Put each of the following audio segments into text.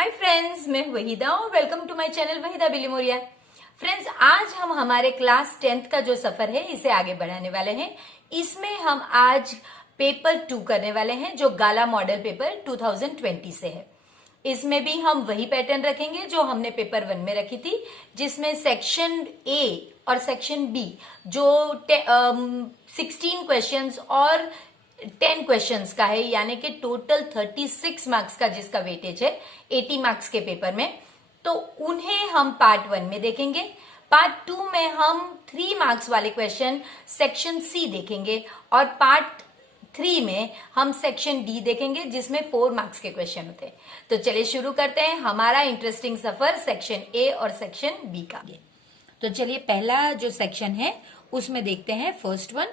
Hi friends, मैं वहीदा और welcome to my channel Waheeda Bilimoria. Friends, आज हम हमारे क्लास 10th का जो सफर है इसे आगे बढ़ाने वाले हैं। इसमें हम आज पेपर 2 करने वाले हैं जो गाला मॉडल पेपर 2020 से है। इसमें भी हम वही पैटर्न रखेंगे जो हमने पेपर 1 में रखी थी, जिसमें सेक्शन ए और सेक्शन बी जो 16 क्वेश्चंस और 10 क्वेश्चंस का है, यानी कि टोटल 36 मार्क्स का जिसका वेटेज है 80 मार्क्स के पेपर में, तो उन्हें हम पार्ट 1 में देखेंगे। पार्ट 2 में हम 3 मार्क्स वाले क्वेश्चन सेक्शन सी देखेंगे और पार्ट 3 में हम सेक्शन डी देखेंगे जिसमें 4 मार्क्स के क्वेश्चन होते हैं। तो चलिए शुरू करते हैं हमारा इंटरेस्टिंग सफर सेक्शन ए और सेक्शन बी का। तो चलिए पहला जो सेक्शन है उसमें देखते हैं फर्स्ट वन,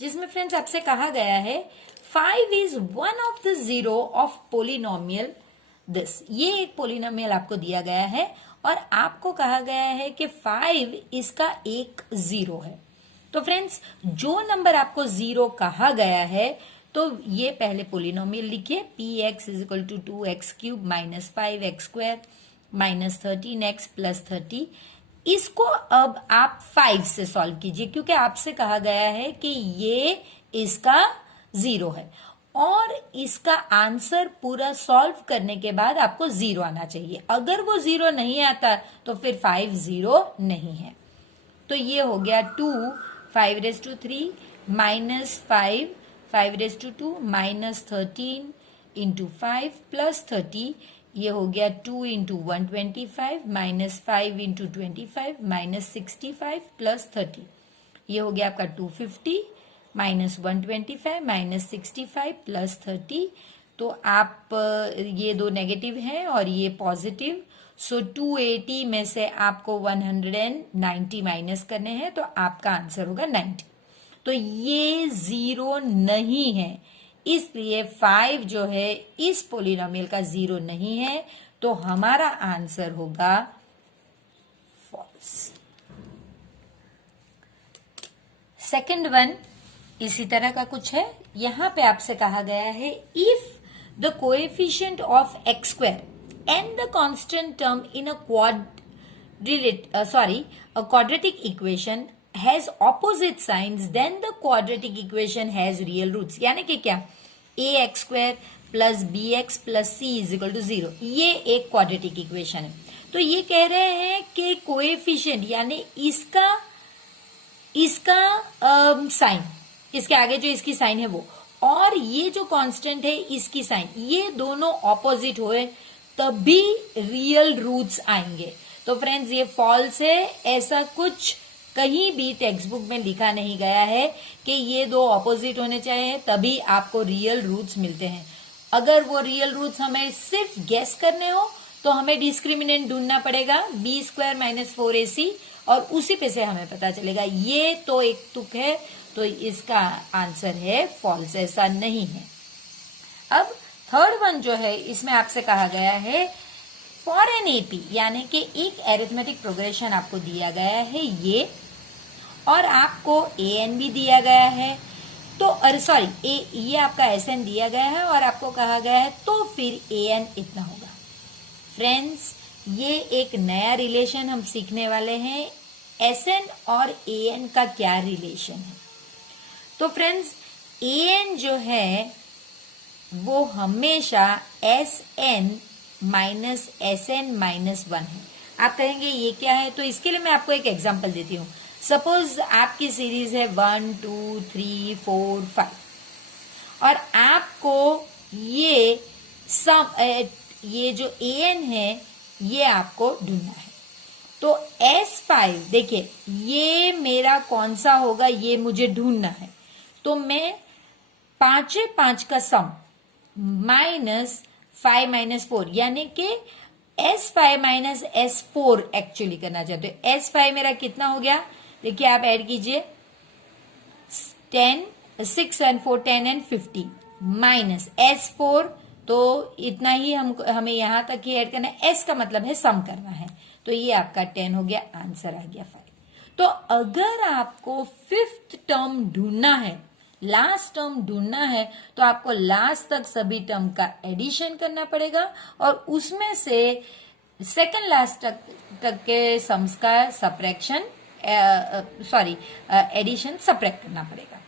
जिसमें फ्रेंड्स आपसे कहा गया है 5 is one of the zero of polynomial this. ये एक पोलिनोमियल आपको दिया गया है और आपको कहा गया है कि 5 इसका एक जीरो है। तो फ्रेंड्स, जो नंबर आपको जीरो कहा गया है तो ये पहले पोलिनोमियल लिखिए, px is equal to 2x³ minus 5x square minus 13x plus 30। इसको अब आप 5 से सॉल्व कीजिए क्योंकि आपसे कहा गया है कि ये इसका जीरो है और इसका आंसर पूरा सॉल्व करने के बाद आपको जीरो आना चाहिए। अगर वो जीरो नहीं आता तो फिर 5 जीरो नहीं है। तो ये हो गया 2 5³ माइनस 5 माइनस 13 इंटू 5 प्लस 30। ये हो गया 2 into 125 minus 5 into 25 minus 65 plus 30। ये हो गया आपका 250 माइनस 125 माइनस 65 प्लस 30। तो आप ये दो नेगेटिव हैं और ये पॉजिटिव, सो 280 में से आपको 190 माइनस करने हैं तो आपका आंसर होगा 90। तो ये जीरो नहीं है, इसलिए 5 जो है इस पोलिनोमियल का जीरो नहीं है, तो हमारा आंसर होगा फॉल्स। सेकंड वन इसी तरह का कुछ है। यहां पे आपसे कहा गया है if the coefficient of x square and the constant term in a quadratic equation has opposite signs then the quadratic equation has real roots। यानी कि क्या, ax square plus bx plus c is equal to 0, ये एक quadratic equation है। तो ये कह रहे हैं कि कोएफिशिएंट यानी इसका साइन, इसके आगे जो इसकी साइन है वो, और ये जो कांस्टेंट है इसकी साइन, ये दोनों ऑपोजिट हुए तभी रियल रूट्स आएंगे। तो फ्रेंड्स ये फॉल्स है, ऐसा कुछ कहीं भी टेक्स्ट बुक में लिखा नहीं गया है कि ये दो ऑपोजिट होने चाहिए तभी आपको रियल रूट्स मिलते हैं। अगर वो रियल रूट्स हमें सिर्फ गेस करने हो तो हमें डिस्क्रिमिनेंट ढूंढना पड़ेगा b² माइनस 4ac और उसी पे से हमें पता चलेगा। ये तो एक तुक है, तो इसका आंसर है फॉल्स, ऐसा नहीं है। अब थर्ड वन जो है इसमें आपसे कहा गया है फॉर एन एपी, यानी कि एक एरिथमेटिक प्रोग्रेशन आपको दिया गया है ये, और आपको an भी दिया गया है, तो ये आपका SN दिया गया है और आपको कहा गया है तो फिर an इतना होगा। फ्रेंड्स, ये एक नया रिलेशन हम सीखने वाले हैं, SN और an का क्या रिलेशन है। तो फ्रेंड्स, an जो है वो हमेशा SN माइनस SN माइनस 1 है। आप कहेंगे ये क्या है, तो इसके लिए मैं आपको एक एग्जांपल देती हूँ। सपोज आपकी सीरीज है 1 2 3 4 5 और आपको ये जो an है ये आपको ढूंढना है। तो S5 देखिए, ये मेरा कौन सा होगा ये मुझे ढूंढना है। तो मैं 5 का सम माइनस 5 माइनस 4 यानी कि S5 माइनस S4 एक्चुअली करना चाहते हो। S5 मेरा कितना हो गया, देखिए आप ऐड कीजिए 6 and 4 10 and 15 माइनस S4, तो इतना ही हमें यहां तक ही ऐड करना है। S का मतलब है सम करना है, तो ये आपका 10 हो गया, आंसर आ गया 5। तो अगर आपको 5th टर्म ढूंढना है, लास्ट टर्म ढूंढना है तो आपको लास्ट तक सभी टर्म का एडिशन करना पड़ेगा और उसमें से सेकंड लास्ट तक के सम्स का सब्ट्रैक्शन एडिशन सब्ट्रैक्ट करना पड़ेगा।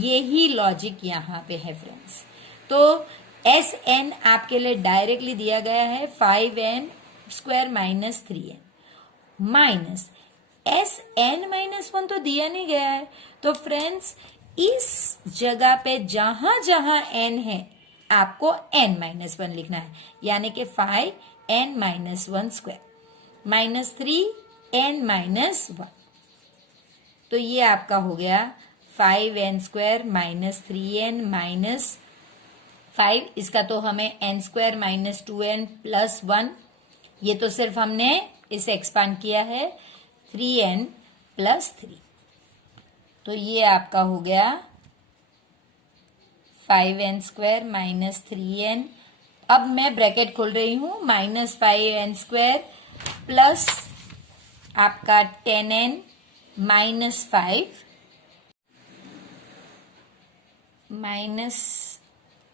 यही लॉजिक यहाँ पे है फ्रेंड्स। तो एस एन आपके लिए डायरेक्टली दिया गया है 5n² minus 3n minus S N minus 1 तो दिया नहीं गया है। तो फ्रेंड्स इस जगह पे जहां जहां n है आपको n माइनस 1 लिखना है, यानी कि 5n minus 1² minus 3n minus 1। तो ये आपका हो गया 5n² माइनस 3n माइनस 5। इसका तो हमें n² माइनस 2n प्लस 1, ये तो सिर्फ हमने इसे एक्सपांड किया है 3n प्लस 3। तो ये आपका हो गया 5n² माइनस 3n। अब मैं ब्रैकेट खोल रही हूं, माइनस 5n² प्लस आपका 10n माइनस 5 माइनस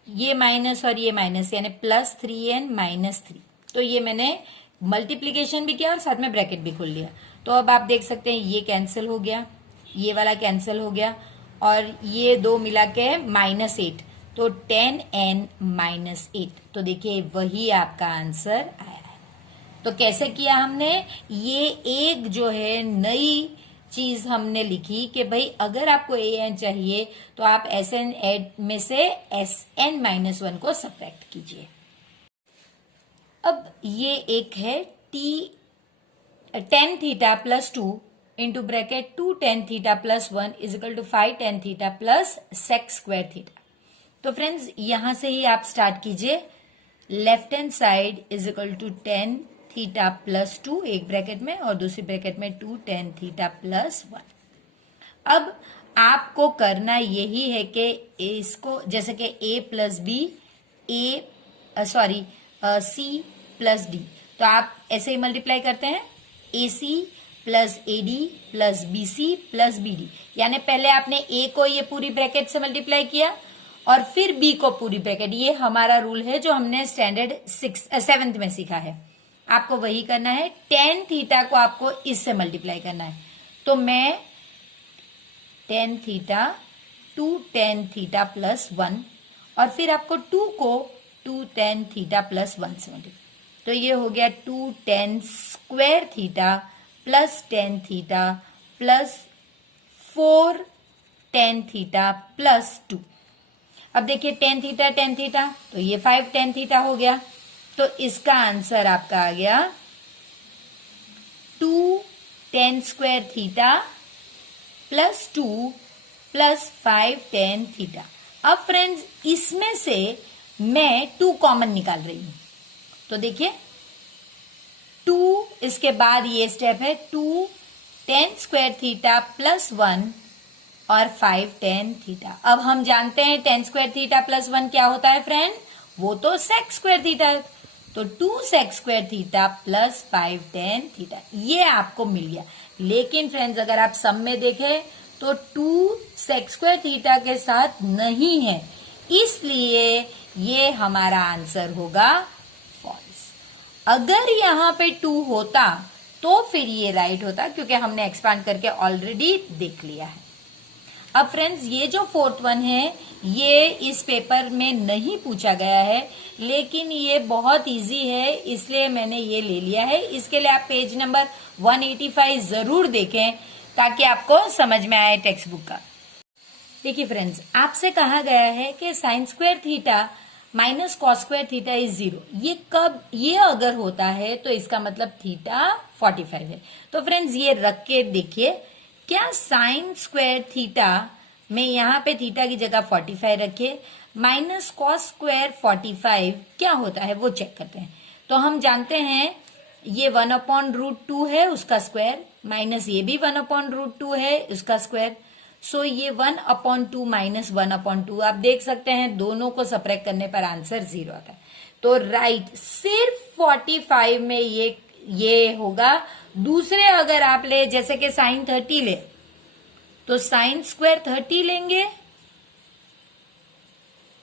ये माइनस और ये माइनस, यानी प्लस 3n माइनस 3। तो ये मैंने मल्टीप्लीकेशन भी किया और साथ में ब्रैकेट भी खोल लिया। तो अब आप देख सकते हैं ये कैंसिल हो गया, ये वाला कैंसिल हो गया और ये दो मिला के -8, तो 10n माइनस 8। तो देखिए वही आपका आंसर आया है। तो कैसे किया हमने, ये एक जो है नई चीज हमने लिखी कि भाई अगर आपको an चाहिए तो आप sn में से sn माइनस 1 को सब्ट्रैक्ट कीजिए। अब ये एक है tan theta plus 2 into bracket 2 tan theta plus 1 is equal to 5 tan theta plus sec² theta. तो फ्रेंड्स यहां से ही आप स्टार्ट कीजिए। Left hand side is equal to tan theta plus 2 एक ब्रैकेट में और दूसरी ब्रैकेट में 2 tan थीटा प्लस 1। अब आपको करना यही है कि इसको जैसे कि a plus B C plus D, तो आप ऐसे ही मल्टीप्लाई करते हैं AC plus AD plus BC plus BD, यानी पहले आपने A को ये पूरी ब्रैकेट से मल्टीप्लाई किया और फिर B को पूरी ब्रैकेट। ये हमारा रूल है जो हमने स्टैंडर्ड 7th में सीखा है। आपको वही करना है। tan थीटा को आपको इससे मल्टीप्लाई करना है, तो मैं tan theta 2 tan theta plus 1 और फिर आपको 2 को 2 tan थीटा प्लस 1 से मल्टीप्लाई। तो ये हो गया 2 tan² theta plus tan theta plus 4 tan theta plus 2। अब देखिए tan थीटा तो ये 5 tan थीटा हो गया। तो इसका आंसर आपका आ गया 2 tan² theta plus 2 plus 5 tan theta. अब फ्रेंड्स इसमें से मैं 2 कॉमन निकाल रही हूं, तो देखिए 2 इसके बाद ये स्टेप है 2 tan² थीटा प्लस 1 और 5 tan थीटा। अब हम जानते हैं tan² थीटा प्लस 1 क्या होता है फ्रेंड, वो तो sec² थीटा है। तो 2 sec² theta plus 5 tan theta ये आपको मिल गया। लेकिन फ्रेंड्स अगर आप सम में देखें तो 2 sec² थीटा के साथ नहीं है, इसलिए ये हमारा आंसर होगा फॉल्स। अगर यहां पे 2 होता तो फिर ये राइट होता, क्योंकि हमने एक्सपांड करके ऑलरेडी देख लिया है। अब फ्रेंड्स ये जो 4th वन है ये इस पेपर में नहीं पूछा गया है, लेकिन ये बहुत इजी है इसलिए मैंने ये ले लिया है। इसके लिए आप पेज नंबर 185 जरूर देखें ताकि आपको समझ में आए टेक्स्ट बुक का। देखिए फ्रेंड्स आपसे कहा गया है कि sin² theta minus cos² theta is 0। ये अगर होता है तो इसका मतलब थीटा 45 है। तो फ्रेंड्स ये रख के देखिए, क्या sin² थीटा में यहाँ पे थीटा की जगह 45 रखिए, माइनस cos² 45 क्या होता है वो चेक करते हैं। तो हम जानते हैं ये 1/√2 है उसका स्क्वायर, माइनस ये भी 1/√2 है उसका स्क्वायर। सो ये 1/2 माइनस 1/2 आप देख सकते हैं दोनों को सब्ट्रैक्ट करने पर आंसर 0 आता है। तो राइट सिर्फ 45 में ये होगा। दूसरे अगर आप ले जैसे कि sin 30 ले तो sin² 30 लेंगे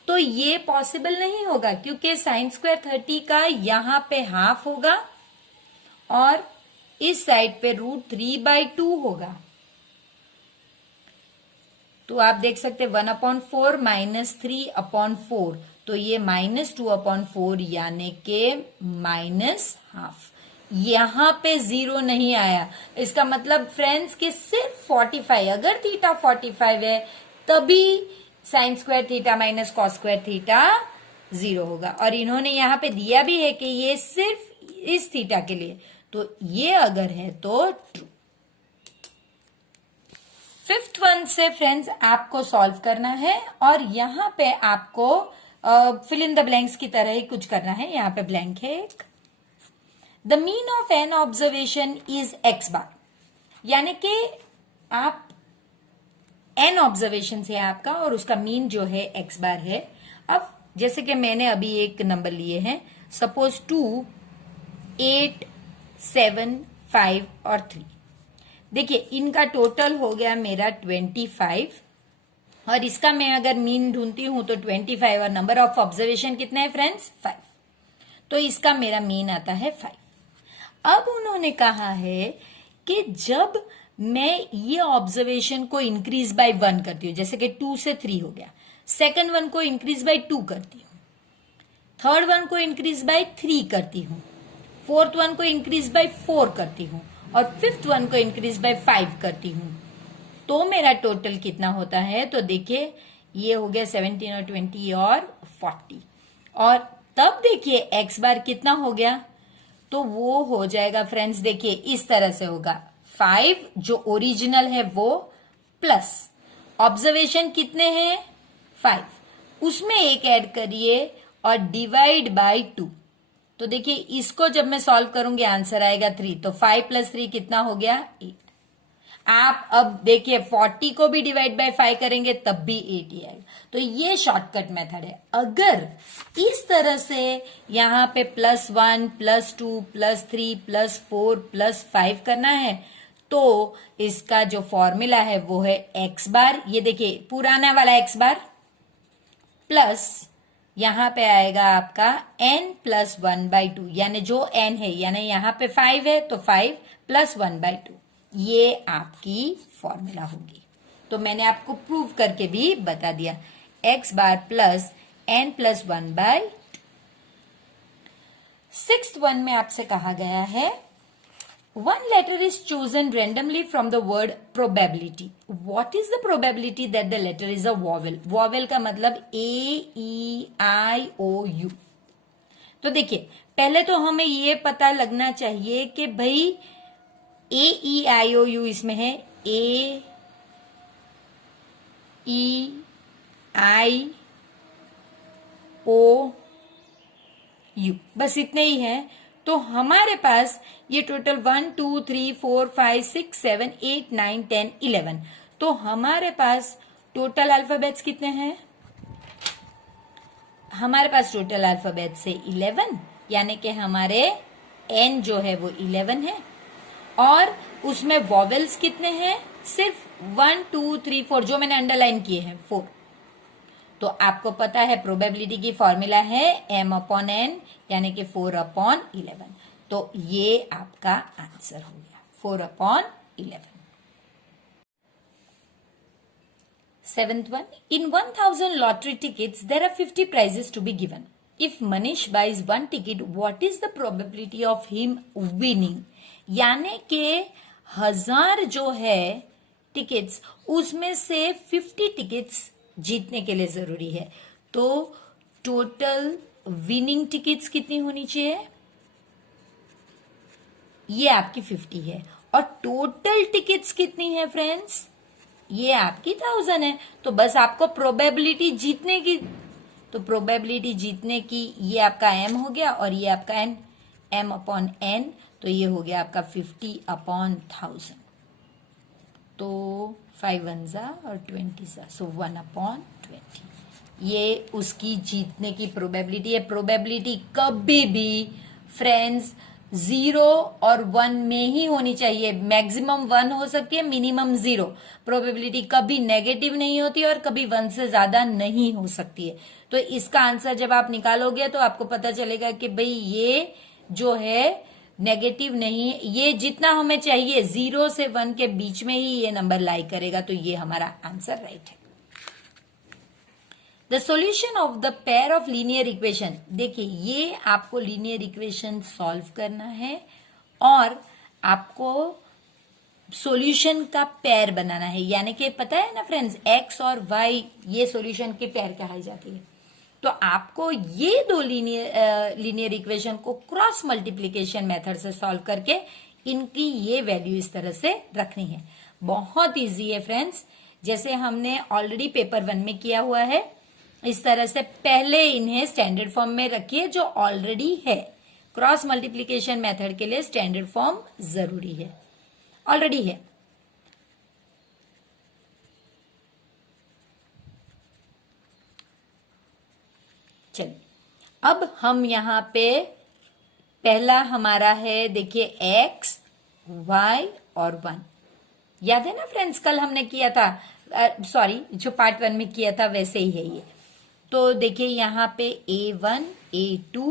तो ये पॉसिबल नहीं होगा क्योंकि साइन स्क्वायर 30 का यहां पे हाफ होगा और इस साइड पे √3/2 होगा। तो आप देख सकते 1/4 -3/4, तो ये -2/4 यानी के -हाफ। यहां पे 0 नहीं आया, इसका मतलब फ्रेंड्स कि सिर्फ 45, अगर थीटा 45 है तभी sign square theta minus cos square theta 0 होगा। और इन्होंने यहां पे दिया भी है कि ये सिर्फ इस थीटा के लिए, तो ये अगर है तो ट्रू। फिफ्थ वन से फ्रेंड्स आपको सॉल्व करना है और यहां पे आपको फिल इन द ब्लैंक्स की तरह ही कुछ करना है। यहां पे ब्लैंक है एक। The mean of N observation is x bar, यानी कि आप एन ऑब्जर्वेशन है आपका और उसका मीन जो है x बार है। अब जैसे कि मैंने अभी एक नंबर लिए हैं, सपोज 2, 8, 7, 5 और 3। देखिए इनका टोटल हो गया मेरा 25 और इसका मैं अगर मीन ढूंढती हूं तो 25 और नंबर ऑफ ऑब्जर्वेशन कितना है फ्रेंड्स 5, तो इसका मेरा मीन आता है 5। अब उन्होंने कहा है कि जब मैं ये ऑब्जर्वेशन को इंक्रीज बाय 1 करती हूं, जैसे कि 2 से 3 हो गया, सेकंड वन को इंक्रीज बाय 2 करती हूं, थर्ड वन को इंक्रीज बाय 3 करती हूं, फोर्थ वन को इंक्रीज बाय 4 करती हूं और फिफ्थ वन को इंक्रीज बाय 5 करती हूं, तो मेरा टोटल कितना होता है। तो देखिए ये हो गया 17 और 20 और 40। और तब देखिए एक्स बार कितना हो गया, तो वो हो जाएगा फ्रेंड्स, देखिए इस तरह से होगा 5 जो ओरिजिनल है वो प्लस ऑब्जर्वेशन कितने हैं 5, उसमें एक ऐड करिए और डिवाइड बाय 2। तो देखिए इसको जब मैं सॉल्व करूंगी आंसर आएगा 3, तो 5 + 3 कितना हो गया 8। आप अब देखिए 40 को भी डिवाइड बाय 5 करेंगे तब भी 8 ही आएगा। तो ये शॉर्टकट मेथड है। अगर इस तरह से यहां पे +1 +2 +3 +4 +5 करना है तो इसका जो फॉर्मूला है वो है x बार, ये देखिए पुराना वाला x बार प्लस यहां पे आएगा आपका n + 1/2, यानी जो n है, यानी यहां पे 5 है तो 5 + 1/2, ये आपकी फॉर्मूला होगी। तो मैंने आपको प्रूव करके भी बता दिया, x बार प्लस n + 1/2। सिक्स्थ वन में आपसे कहा गया है one letter is chosen randomly from the word probability. What is the probability that the letter is a vowel? Vowel का मतलब A-E-I-O-U। तो देखिए पहले तो हमें ये पता लगना चाहिए कि भाई A-E-I-O-U इसमें है, A-E-I-O-U, बस इतने ही है। तो हमारे पास ये टोटल 1 2 3 4 5 6 7 8 9 10 11, तो हमारे पास टोटल अल्फाबेट्स कितने हैं, हमारे पास टोटल अल्फाबेट्स है 11, यानी कि हमारे n जो है वो 11 है और उसमें वॉवेल्स कितने हैं, सिर्फ 1 2 3 4 जो मैंने अंडरलाइन किए हैं 4। तो आपको पता है प्रोबेबिलिटी की फॉर्मूला है m/n यानी कि 4/11, तो ये आपका आंसर हो गया 4/11। Seventh one, in 1000 lottery tickets there are 50 prizes to be given. If Manish buys 1 ticket, what is the probability of him winning? यानी कि 1000 जो है टिकट्स उसमें से 50 टिकट्स जीतने के लिए जरूरी है, तो टोटल विनिंग टिकट्स कितनी होनी चाहिए, ये आपकी 50 है और टोटल टिकट्स कितनी है फ्रेंड्स, ये आपकी 1000 है। तो बस आपको प्रोबेबिलिटी जीतने की, तो प्रोबेबिलिटी जीतने की ये आपका m हो गया और ये आपका n, m/n, तो ये हो गया आपका 50/1000। तो 5 1 और 20 सो 1/20, ये उसकी जीतने की प्रोबेबिलिटी है। प्रोबेबिलिटी कभी भी फ्रेंड्स 0 और 1 में ही होनी चाहिए। मैक्सिमम 1 हो सकती है, मिनिमम 0। प्रोबेबिलिटी कभी नेगेटिव नहीं होती और कभी 1 से ज्यादा नहीं हो सकती है। तो इसका आंसर जब आप निकालोगे तो आपको पता चलेगा कि भाई ये जो है नेगेटिव नहीं है, ये जितना हमें चाहिए 0 से 1 के बीच में ही ये नंबर लाई करेगा। तो ये हमारा आंसर राइट है। The solution of the pair of linear equation, देखिए ये आपको लीनियर इक्वेशन सॉल्व करना है और आपको सॉल्यूशन का पेयर बनाना है। यानी कि पता है ना फ्रेंड्स, एक्स और वाई ये सॉल्यूशन के पेयर कहाई जाती है। तो आपको ये दो लीनियर इक्वेशन को क्रॉस मल्टीप्लीकेशन मेथड से सॉल्व करके इनकी ये वैल्यू इस तरह से रखनी है। बहुत इजी है फ्रेंड्स, जैसे हमने ऑलरेडी पेपर 1 में किया हुआ है। इस तरह से पहले इन्हें स्टैंडर्ड फॉर्म में रखिए जो ऑलरेडी है। क्रॉस मल्टीप्लीकेशन मेथड के लिए स्टैंडर्ड फॉर्म जरूरी है, ऑलरेडी है। चलिए अब हम यहां पे पहला हमारा है, देखिए x, y और 1। याद है ना फ्रेंड्स, कल हमने किया था, सॉरी जो पार्ट 1 में किया था वैसे ही है ये। तो देखिए यहां पे A1, A2,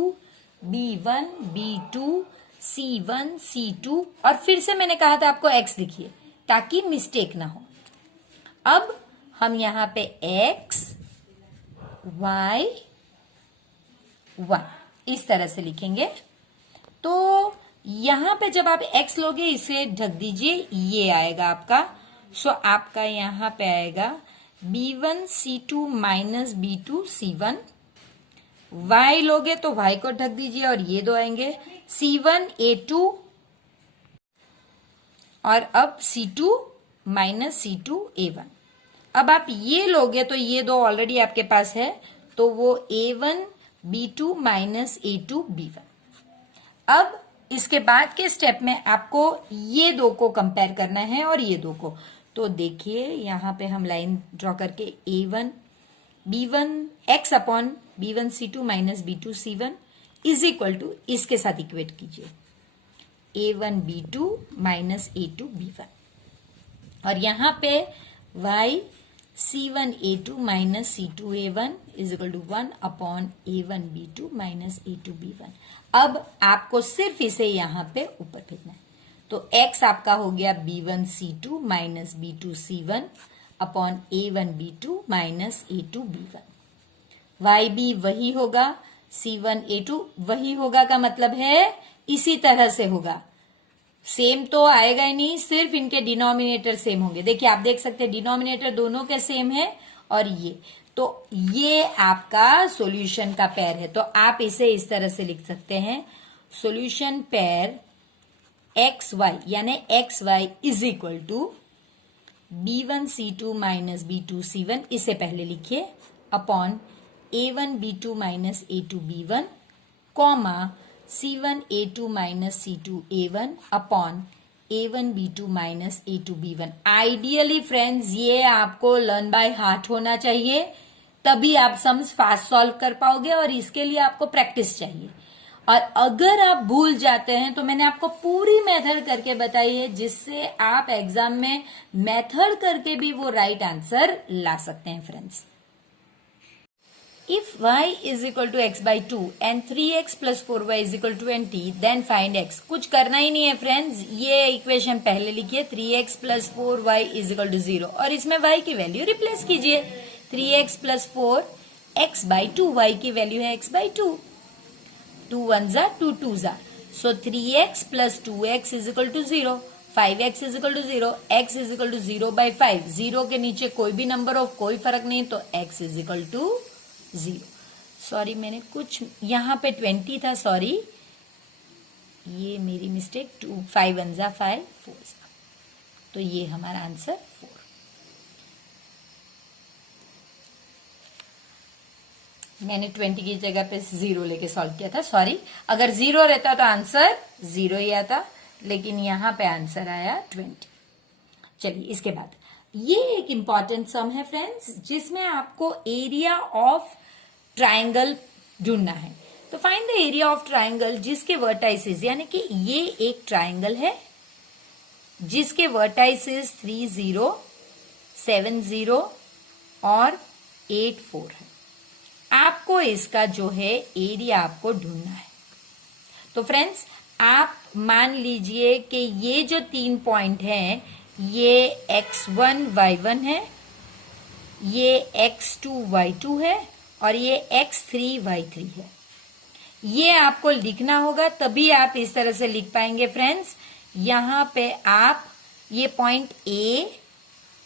B1, B2, C1, C2 और फिर से मैंने कहा था आपको x लिखिए ताकि मिस्टेक ना हो। अब हम यहां पे x, y, 1 इस तरह से लिखेंगे। तो यहां पे जब आप x लोगे इसे ढक दीजिए, ये आएगा आपका। सो आपका यहां पे आएगा B1 C2 minus B2 C1। y लोगे तो y को ढक दीजिए और ये दो आएंगे C1 A2 और अब C2 माइनस C2 A1। अब आप ये लोगे तो ये दो ऑलरेडी आपके पास है, तो वो A1 B2 minus A2 B1। अब इसके बाद के स्टेप में आपको ये दो को कंपेयर करना है और ये दो को। तो देखिए यहां पे हम लाइन ड्रॉ करके A1 B1 x upon B1 C2 minus B2 C1 is equal to, इसके साथ इक्वेट कीजिए A1 B2 minus A2 B1 और यहां पे y C1 A2 minus C2 A1 is equal to 1 upon A1 B2 minus A2 B1। अब आपको सिर्फ इसे यहां पे ऊपर भेजना है। तो x आपका हो गया B1 C2 minus B2 C1 upon A1 B2 minus A2 B1। y भी वही होगा, C1 A2 वही होगा का मतलब है इसी तरह से होगा। सेम तो आएगा ही नहीं, सिर्फ इनके डिनोमिनेटर सेम होंगे। देखिए आप देख सकते हैं डिनोमिनेटर दोनों के सेम है और ये, तो ये आपका सॉल्यूशन का पेयर है। तो आप इसे इस तरह से लिख सकते हैं, सॉल्यूशन पेयर एक्स वाई यानी X Y is equal to B1 C2 minus B2 C1, इसे पहले लिखिए, upon A1 B2 minus A2 B1 comma C1 A2 minus C2 A1 upon A1 B2 minus A2 B1। Ideally friends ये आपको learn by heart होना चाहिए, तभी आप sums fast solve कर पाओगे और इसके लिए आपको प्रैक्टिस चाहिए। और अगर आप भूल जाते हैं तो मैंने आपको पूरी मेथड करके बताई है, जिससे आप एग्जाम में मेथड करके भी वो राइट आंसर ला सकते हैं friends. If y is equal to x by 2 and 3x plus 4y is equal to 20, then find x। कुछ करना ही नहीं है फ्रेंड्स, ये इक्वेशन पहले लिखिए 3x plus 4y is equal to 0 और इसमें y की वैल्यू रिप्लेस कीजिए। 3x plus 4 x by 2, y की वैल्यू है x by 2, 2 1 जा 2 2 जा, so 3x plus 2x is equal to 0, 5x is equal to 0, x is equal to 0 by 5। 0 के नीचे कोई भी नंबर हो कोई फर्क नहीं, तो x is equal to 0। Sorry मैंने कुछ यहां पे 20 था, सॉरी ये मेरी मिस्टेक। 2 5 1 जा 5 4 जा, तो ये हमारा आंसर 4। मैंने 20 की जगह पे 0 लेके सॉल्व किया था, सॉरी। अगर 0 रहता तो आंसर 0 ही आता, लेकिन यहां पे आंसर आया 20। चलिए इसके बाद ये एक इंपॉर्टेंट सम है फ्रेंड्स, जिसमें आपको एरिया ऑफ ट्रायंगल ढूंढना है। तो find the area of triangle जिसके वर्टाइसेस, यानी कि ये एक ट्राइंगल है जिसके वर्टाइसेस 3, 0, 7, 0 और 8, 4 है। आपको इसका जो है एरिया आपको ढूंढना है। तो फ्रेंड्स, आप मान लीजिए कि ये जो 3 पॉइंट हैं, ये x1 y1 है, ये x2 y2 है और ये x3 y3 है। ये आपको लिखना होगा, तभी आप इस तरह से लिख पाएंगे फ्रेंड्स। यहां पे आप ये पॉइंट A,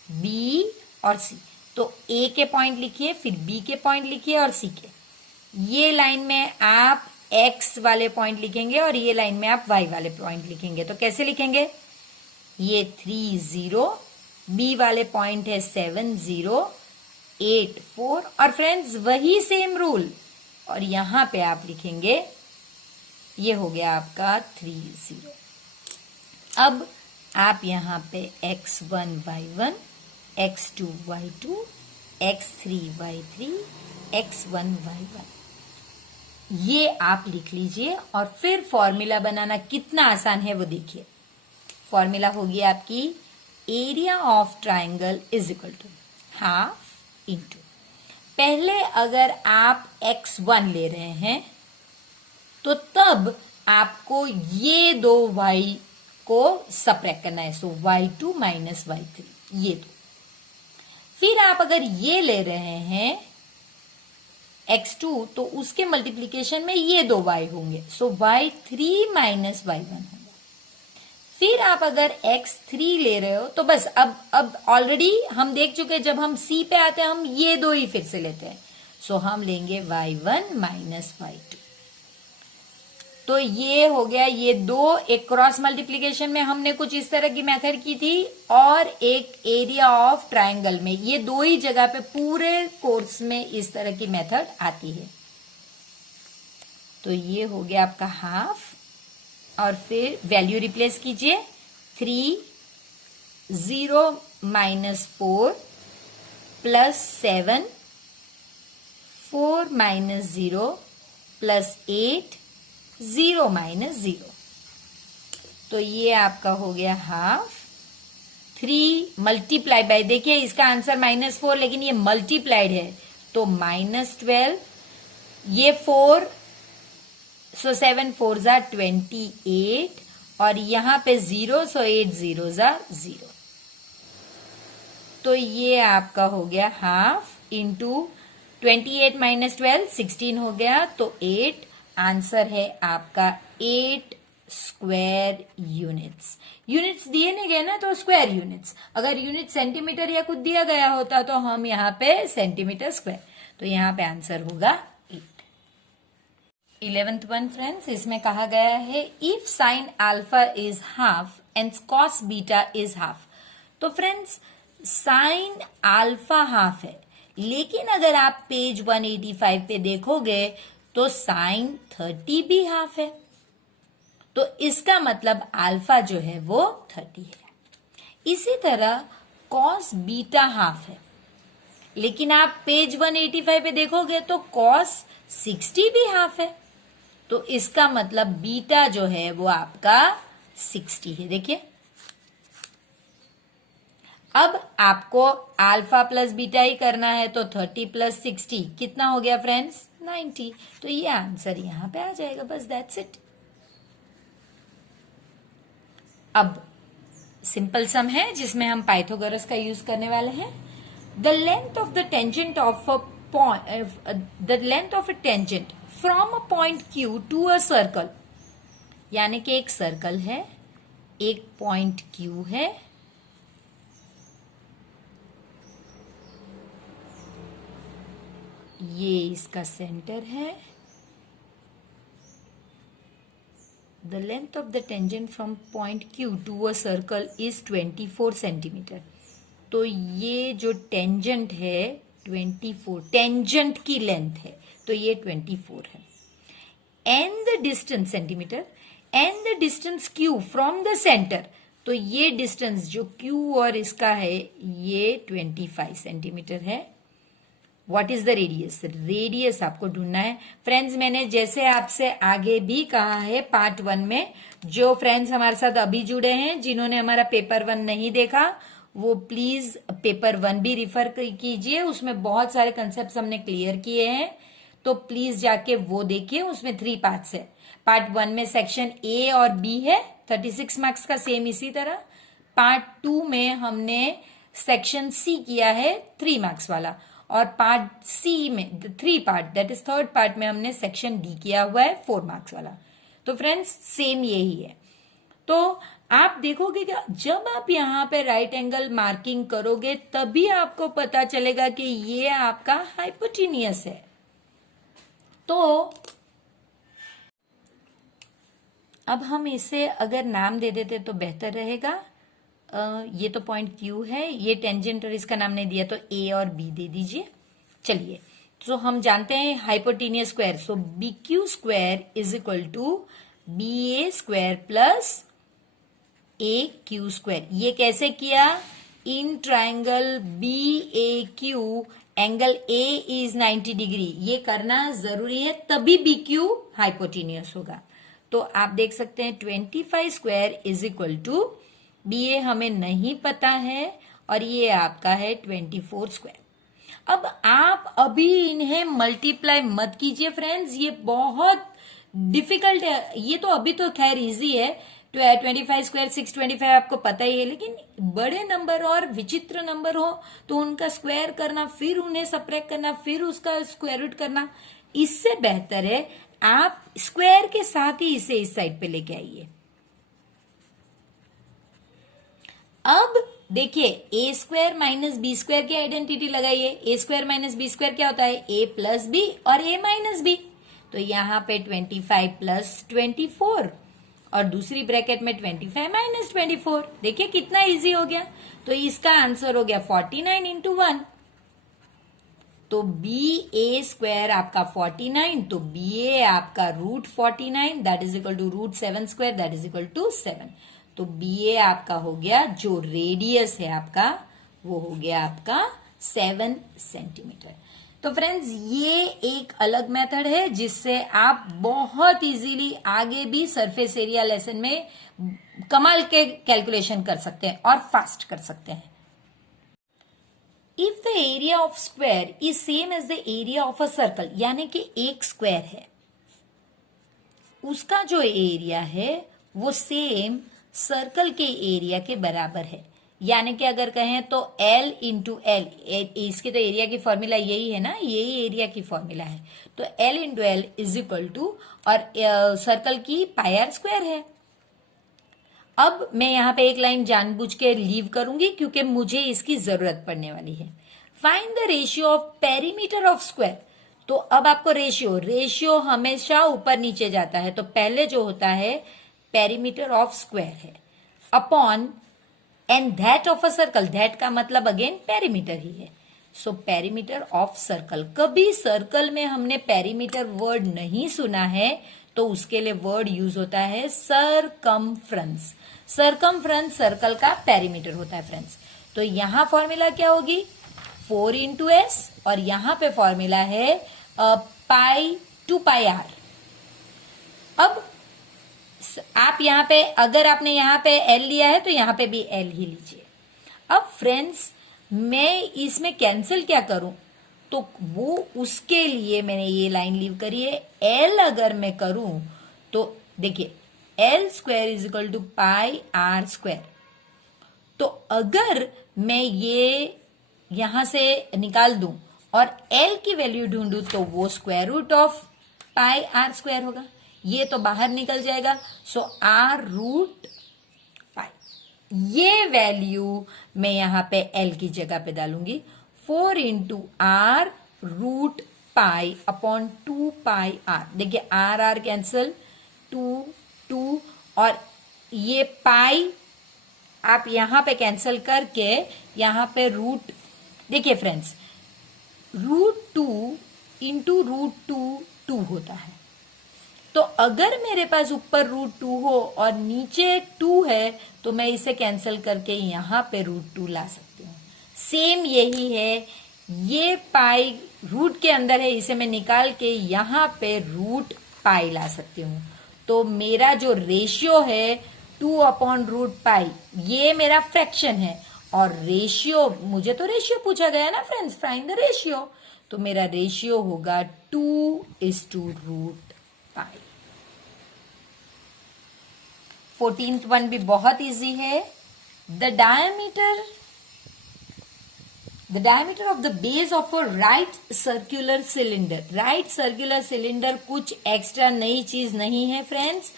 B और C, तो A के पॉइंट लिखिए, फिर B के पॉइंट लिखिए और C के। ये लाइन में आप X वाले पॉइंट लिखेंगे और ये लाइन में आप Y वाले पॉइंट लिखेंगे। तो कैसे लिखेंगे? ये 3, 0, B वाले पॉइंट है 7, 0, 8, 4 और फ्रेंड्स वही सेम रूल, और यहां पे आप लिखेंगे, ये हो गया आपका 3, 0। अब आप यहां पे x1 y1, x2 y2, x3 y3, x1 y1 ये आप लिख लीजिए और फिर फॉर्मूला बनाना कितना आसान है वो देखिए। फॉर्मूला होगी आपकी area of triangle is equal to half into, पहले अगर आप x1 ले रहे हैं तो तब आपको ये दो y को सबट्रैक्ट करना है, सो y2 माइनस y3 ये दो। फिर आप अगर ये ले रहे हैं x2 तो उसके मल्टीप्लीकेशन में ये दो y होंगे, सो y3 माइनस y1 होगा। फिर आप अगर x3 ले रहे हो तो बस अब ऑलरेडी हम देख चुके हैं, जब हम c पे आते हैं हम ये दो ही फिर से लेते हैं, सो हम लेंगे y1 माइनस y2। तो ये हो गया, ये दो एक क्रॉस मल्टीप्लीकेशन में हमने कुछ इस तरह की मेथड की थी, और एक एरिया ऑफ ट्राइंगल में, ये दो ही जगह पे पूरे कोर्स में इस तरह की मेथड आती है। तो ये हो गया आपका हाफ, और फिर वैल्यू रिप्लेस कीजिए, 3, 0 minus 4 plus 7, 4 minus 0 plus 8, 0 minus 0। तो ये आपका हो गया हाफ। 3 मल्टीप्लाई बाय, देखिए इसका आंसर -4 लेकिन ये मल्टीप्लाइड है तो -12, ये 4, सो 7 4 जा 28 और यहां पे 0, सो 8 0 जा 0। तो ये आपका हो गया हाफ इंटू 28 माइनस 12 16 हो गया, तो 8 आंसर है आपका 8 स्क्वायर यूनिट्स। यूनिट्स दिए नहीं गए ना, तो स्क्वायर यूनिट्स। अगर यूनिट सेंटीमीटर या कुछ दिया गया होता तो हम यहाँ पे सेंटीमीटर स्क्वायर, तो यहाँ पे आंसर होगा 8। 11th वन फ्रेंड्स, इसमें कहा गया है if sine alpha is half and cos beta is half. तो फ्रेंड्स साइन अल्फा हाफ है, लेकिन अगर आप पेज 185 पे देखोगे तो साइन 30 भी हाफ है, तो इसका मतलब अल्फा जो है वो 30 है। इसी तरह कॉस बीटा हाफ है, लेकिन आप पेज 185 पे देखोगे तो कॉस 60 भी हाफ है, तो इसका मतलब बीटा जो है वो आपका 60 है। देखिए अब आपको अल्फा प्लस बीटा ही करना है, तो 30 प्लस 60 कितना हो गया फ्रेंड्स? 90। तो ये आंसर यहां पे आ जाएगा, बस दैट्स इट। अब सिंपल सम है जिसमें हम पाइथागोरस का यूज करने वाले हैं। The length of the tangent of a the length of a tangent from a point Q to a circle, यानी कि एक सर्कल है, एक पॉइंट Q है, ये इसका सेंटर है। The length of the tangent from point Q to a circle is 24 centimetre. तो ये जो टेंजेंट है 24, टेंजेंट की लेंथ है, तो ये 24 है। And the distance centimetre, and the distance Q from the centre, तो ये डिस्टेंस जो Q और इसका है ये 25 सेंटीमीटर है। What is the radius, radius आपको ढूंढना है। फ्रेंड्स मैंने जैसे आपसे आगे भी कहा है पार्ट 1 में, जो फ्रेंड्स हमारे साथ अभी जुड़े हैं जिन्होंने हमारा पेपर 1 नहीं देखा, वो प्लीज पेपर 1 भी रिफर कीजिए, उसमें बहुत सारे कंसेप्ट हमने क्लियर किए हैं, तो प्लीज जाके वो देखिए। उसमें 3 पार्ट्स है। पार्ट 1 में सेक्शन ए और बी है 36 मार्क्स का, सेम इसी तरह। पार्ट 2 में हमने सेक्शन सी किया है 3 मार्क्स वाला, और पार्ट सी में 3 part, that is third part में हमने सेक्शन डी किया हुआ है 4 मार्क्स वाला। तो फ्रेंड्स सेम यही है। तो आप देखोगे कि जब आप यहां पे राइट एंगल मार्किंग करोगे तभी आपको पता चलेगा कि ये आपका हाइपोटेन्यूस है। तो अब हम इसे अगर नाम दे देते तो बेहतर रहेगा। ये तो पॉइंट क्यू है, ये टेंजेंट और इसका नाम नहीं दिया तो ए और बी दे दीजिए। चलिए, तो हम जानते हैं hypotenuse square, so B Q square is equal to B A square plus A Q square. ये कैसे किया? In triangle B A Q angle A is 90 degree, ये करना जरूरी है, तभी बी क्यू हाइपोटेन्यूस होगा। तो आप देख सकते हैं 25 square is equal to, B A हमें नहीं पता है और ये आपका है 24 स्क्वायर। अब आप अभी इन्हें मल्टीप्लाई मत कीजिए फ्रेंड्स, ये बहुत डिफिकल्ट है। ये तो अभी तो खैर इजी है, 25 स्क्वायर 625 आपको पता ही है, लेकिन बड़े नंबर और विचित्र नंबर हो तो उनका स्क्वायर करना, फिर उन्हें सब्ट्रैक्ट करना, फिर उसका स्क्वायर रूट करना, इससे बेहतर है आप स्क्वायर के साथ ही इसे इस साइड पे लेके आइए। अब देखिए ए स्क्वायर माइनस बी स्क्वायर की आइडेंटिटी लगाइए। ए स्क्वायर माइनस बी स्क्वायर क्या होता है? ए प्लस बी और ए माइनस बी। तो यहां पे 25 प्लस 24 और दूसरी ब्रैकेट में 25 माइनस 24। देखिए कितना इजी हो गया। तो इसका आंसर हो गया 49 इंटू 1। तो बी ए स्क्वायर आपका 49, तो बी ए आपका root 49, that is equal to root 7 square, that is equal to 7। तो बी ए आपका हो गया, जो रेडियस है आपका वो हो गया आपका 7 सेंटीमीटर। तो फ्रेंड्स ये एक अलग मेथड है जिससे आप बहुत इजीली आगे भी सरफेस एरिया लेसन में कमाल के कैलकुलेशन कर सकते हैं और फास्ट कर सकते हैं। If the area of square is same as the area of a circle, यानी कि एक स्क्वायर है, उसका जो एरिया है वो सेम सर्कल के एरिया के बराबर है। यानी कि अगर कहें तो L इंटू एल, इसके तो एरिया की फॉर्मूला यही है ना, यही एरिया की फॉर्मूला है। तो L into L is equal to, और सर्कल की पाई आर स्क्वायर है। अब मैं यहां पे एक लाइन जानबूझ के लीव करूंगी क्योंकि मुझे इसकी जरूरत पड़ने वाली है। Find the ratio of perimeter of square. तो अब आपको रेशियो हमेशा ऊपर नीचे जाता है, तो पहले जो होता है पेरीमीटर ऑफ स्क्वायर है upon and that of a circle. That का मतलब अगेन पेरीमीटर ही है। सो पेरीमीटर ऑफ सर्कल, कभी सर्कल में हमने पेरीमीटर वर्ड नहीं सुना है तो उसके लिए वर्ड यूज होता है सरकमफ्रेंस। सरकमफ्रेंस सर्कल का पेरीमीटर होता है फ्रेंड्स। तो यहां फॉर्मूला क्या होगी? 4 इंटू एस, और यहां पे फॉर्मूला है पाई 2 पाई आर। अब आप यहां पे, अगर आपने यहां पे एल लिया है तो यहां पे भी एल ही लीजिए। अब फ्रेंड्स मैं इसमें कैंसिल क्या करूं, तो वो उसके लिए मैंने ये लाइन लीव करी है। एल अगर मैं करूं तो देखिए L square is equal to pi R square. तो अगर मैं ये यहां से निकाल दूं और एल की वैल्यू ढूंढूं तो वो square root of pi R square होगा। ये तो बाहर निकल जाएगा, सो आर रूट पाई। ये वैल्यू मैं यहां पे एल की जगह पे डालूंगी। 4 into R root pi upon 2 pi R. देखिए आर आर कैंसल, 2 और ये पाई आप यहां पे कैंसल करके यहां पे रूट, देखिए फ्रेंड्स √2 इंटू √2 2 होता है। तो अगर मेरे पास ऊपर √2 हो और नीचे 2 है तो मैं इसे कैंसिल करके यहां पे √2 ला सकती हूं। सेम यही है ये पाई रूट के अंदर है, इसे मैं निकाल के यहां पे रूट पाई ला सकती हूं। तो मेरा जो रेशियो है 2/√पाई, ये मेरा फ्रैक्शन है। और रेशियो, मुझे तो रेशियो पूछा गया ना फ्रेंड्स, फाइंड द रेशियो। तो मेरा रेशियो होगा 2:√पाई। 14th वन भी बहुत इजी है। The diameter of the base of a right circular cylinder. Right circular cylinder कुछ एक्स्ट्रा नई चीज नहीं है फ्रेंड्स।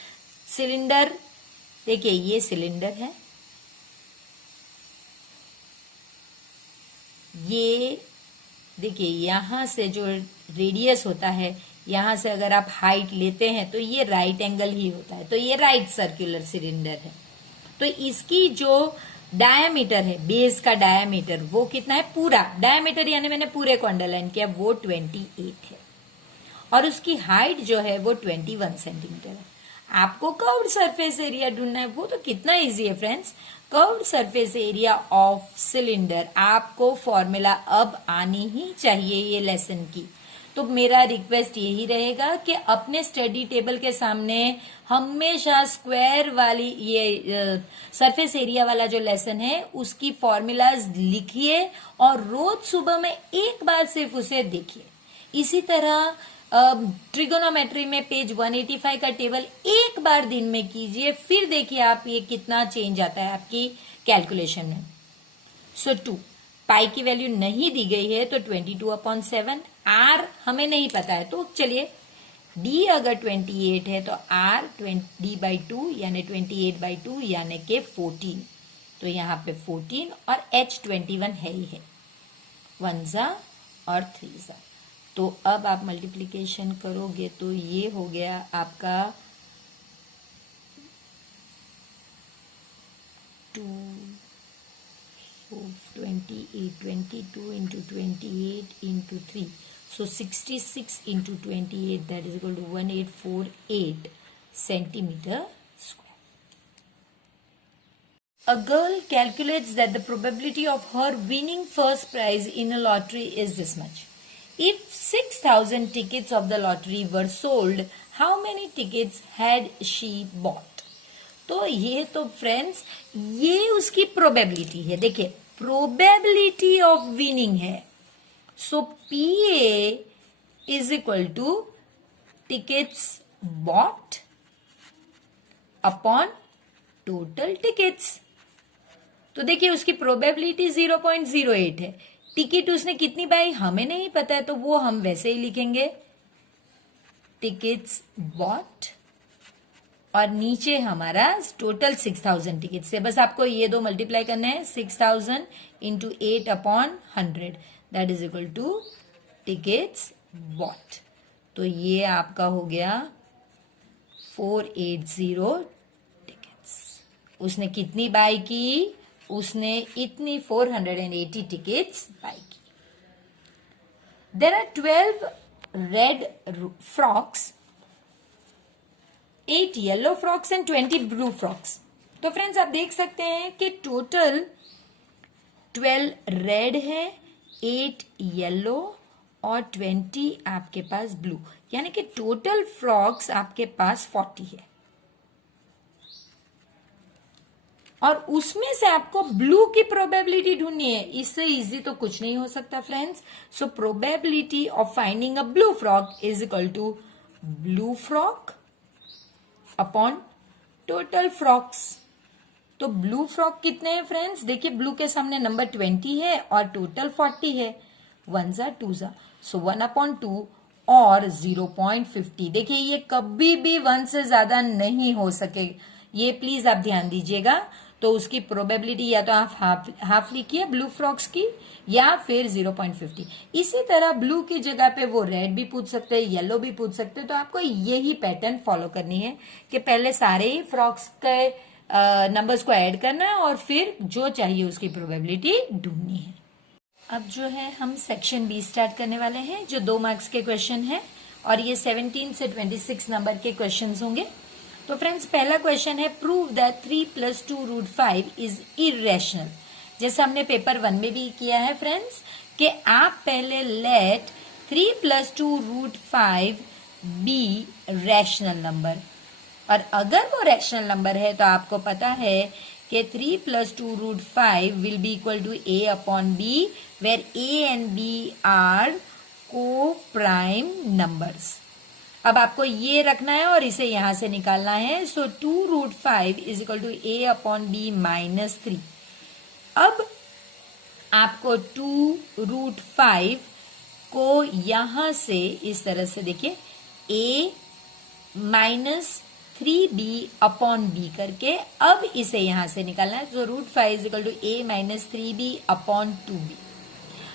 सिलेंडर, देखिए ये सिलेंडर है, ये देखिए यहां से जो रेडियस होता है, यहां से अगर आप हाइट लेते हैं तो ये राइट एंगल ही होता है। तो ये राइट सर्कुलर सिलेंडर है। तो इसकी जो डायामीटर है, बेस का डायामीटर, वो कितना है? पूरा डायामीटर यानी मैंने पूरे को अंडरलाइन किया, वो 28 है। और उसकी हाइट जो है वो 21 सेंटीमीटर है। आपको कर्व्ड सरफेस एरिया ढूंढना है, वो तो कितना इजी है friends. Curved surface area of cylinder, आपको फॉर्मूला अब आनी ही चाहिए ये लेसन की। तो मेरा रिक्वेस्ट यही रहेगा कि अपने स्टडी टेबल के सामने हमेशा स्क्वायर वाली ये सरफेस एरिया वाला जो लेसन है उसकी फॉर्मूलाज लिखिए और रोज सुबह में एक बार सिर्फ उसे देखिए। इसी तरह ट्रिगोनोमेट्री में पेज 185 का टेबल एक बार दिन में कीजिए, फिर देखिए आप ये कितना चेंज आता है आपकी कैलकुलेशन में। सो 2 पाई की वैल्यू नहीं दी गई है तो 22/7। आर हमें नहीं पता है तो चलिए डी अगर 28 है तो आर D/2 यानी 28/2 यानी के 14। तो यहाँ पे 14 और H 21 है ही है, 1 और 3। तो अब आप मल्टीप्लीकेशन करोगे तो ये हो गया आपका 2, so 28, 22 into 28 into 3, so 66 into 28, that is equal to 1848 centimeter square. A girl calculates that the probability of her winning first prize in a lottery is this much. If 6,000 tickets of the lottery were sold, how many tickets had she bought? तो ये तो friends ये उसकी probability है। देखिए probability of winning है, so PA is equal to tickets bought upon total tickets. तो देखिए उसकी प्रोबेबिलिटी 0.08 है। टिकट उसने कितनी बाई हमें नहीं पता है, तो वो हम वैसे ही लिखेंगे टिकट्स बॉट और नीचे हमारा टोटल 6,000 टिकट्स है। बस आपको ये दो मल्टीप्लाई करने हैं, 6,000 into 8/100 that is equal to tickets bought. तो ये आपका हो गया 480 टिकट्स। उसने कितनी बाई की? उसने इतनी 480 टिकट्स बाई की। There are 12 red frocks, 8 yellow frocks and 20 blue frocks. तो फ्रेंड्स आप देख सकते हैं कि टोटल 12 रेड है, 8 येलो और 20 आपके पास ब्लू, यानी कि टोटल फ्रॉक्स आपके पास 40 है। और उसमें से आपको ब्लू की प्रोबेबिलिटी ढूंढनी है। इससे इजी तो कुछ नहीं हो सकता friends. So probability of finding a blue frock is equal to blue frock upon total frocks. तो ब्लू फ्रॉक कितने हैं फ्रेंड्स? देखिए ब्लू के सामने नंबर 20 है और टोटल 40 है, 1 2 सो 1/2 और 0.50। देखिए ये कभी भी 1 से ज्यादा नहीं हो सके, ये प्लीज आप ध्यान दीजिएगा। तो उसकी प्रोबेबिलिटी या तो आप हाफ लिखिए ब्लू फ्रॉक्स की या फिर 0.50। इसी तरह ब्लू की जगह पे वो रेड भी पूछ सकते हैं, येलो भी पूछ सकते हैं। तो आपको यही पैटर्न फॉलो करनी है कि पहले सारे ही फ्रॉक्स के नंबर्स को ऐड करना है और फिर जो चाहिए उसकी प्रोबेबिलिटी ढूंढनी है। अब जो है हम सेक्शन बी स्टार्ट करने वाले हैं, जो 2 मार्क्स के क्वेश्चन है और ये 17 से 26 नंबर के क्वेश्चन होंगे। तो फ्रेंड्स पहला क्वेश्चन है, प्रूव दैट 3 + 2√5 इज इरेशनल। जैसे हमने पेपर 1 में भी किया है फ्रेंड्स कि आप पहले लेट 3 + 2 √5 बी रैशनल नंबर, और अगर वो रैशनल नंबर है तो आपको पता है कि 3 + 2 √5 will be equal to a/b, where a and b are coprime numbers. अब आपको ये रखना है और इसे यहां से निकालना है। सो 2 √5 इज इक्वल टू a/b -3। अब आपको 2 √5 को यहां से इस तरह से देखिए a -3b/b करके अब इसे यहां से निकालना है। तो √5 is equal to a -3b/2b।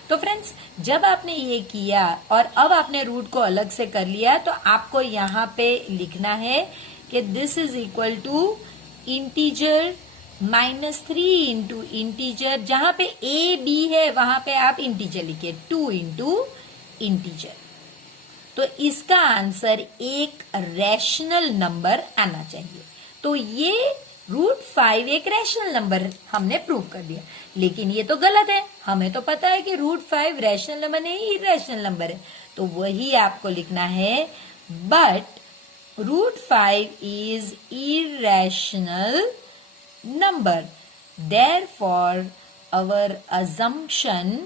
तो फ्रेंड्स, जब आपने ये किया और अब आपने रूट को अलग से कर लिया, तो आपको यहां पे लिखना है कि this is equal to integer -3 into integer, जहां पे a b है वहां पे आप इंटीजर लिखिए 2 इंटू इंटीजर। तो इसका आंसर एक रैशनल नंबर आना चाहिए। तो ये √5 एक रैशनल नंबर हमने प्रूव कर दिया, लेकिन ये तो गलत है। हमें तो पता है कि √5 रैशनल नंबर नहीं, इरेशनल नंबर है। तो वही आपको लिखना है, but √5 is irrational number, therefore our assumption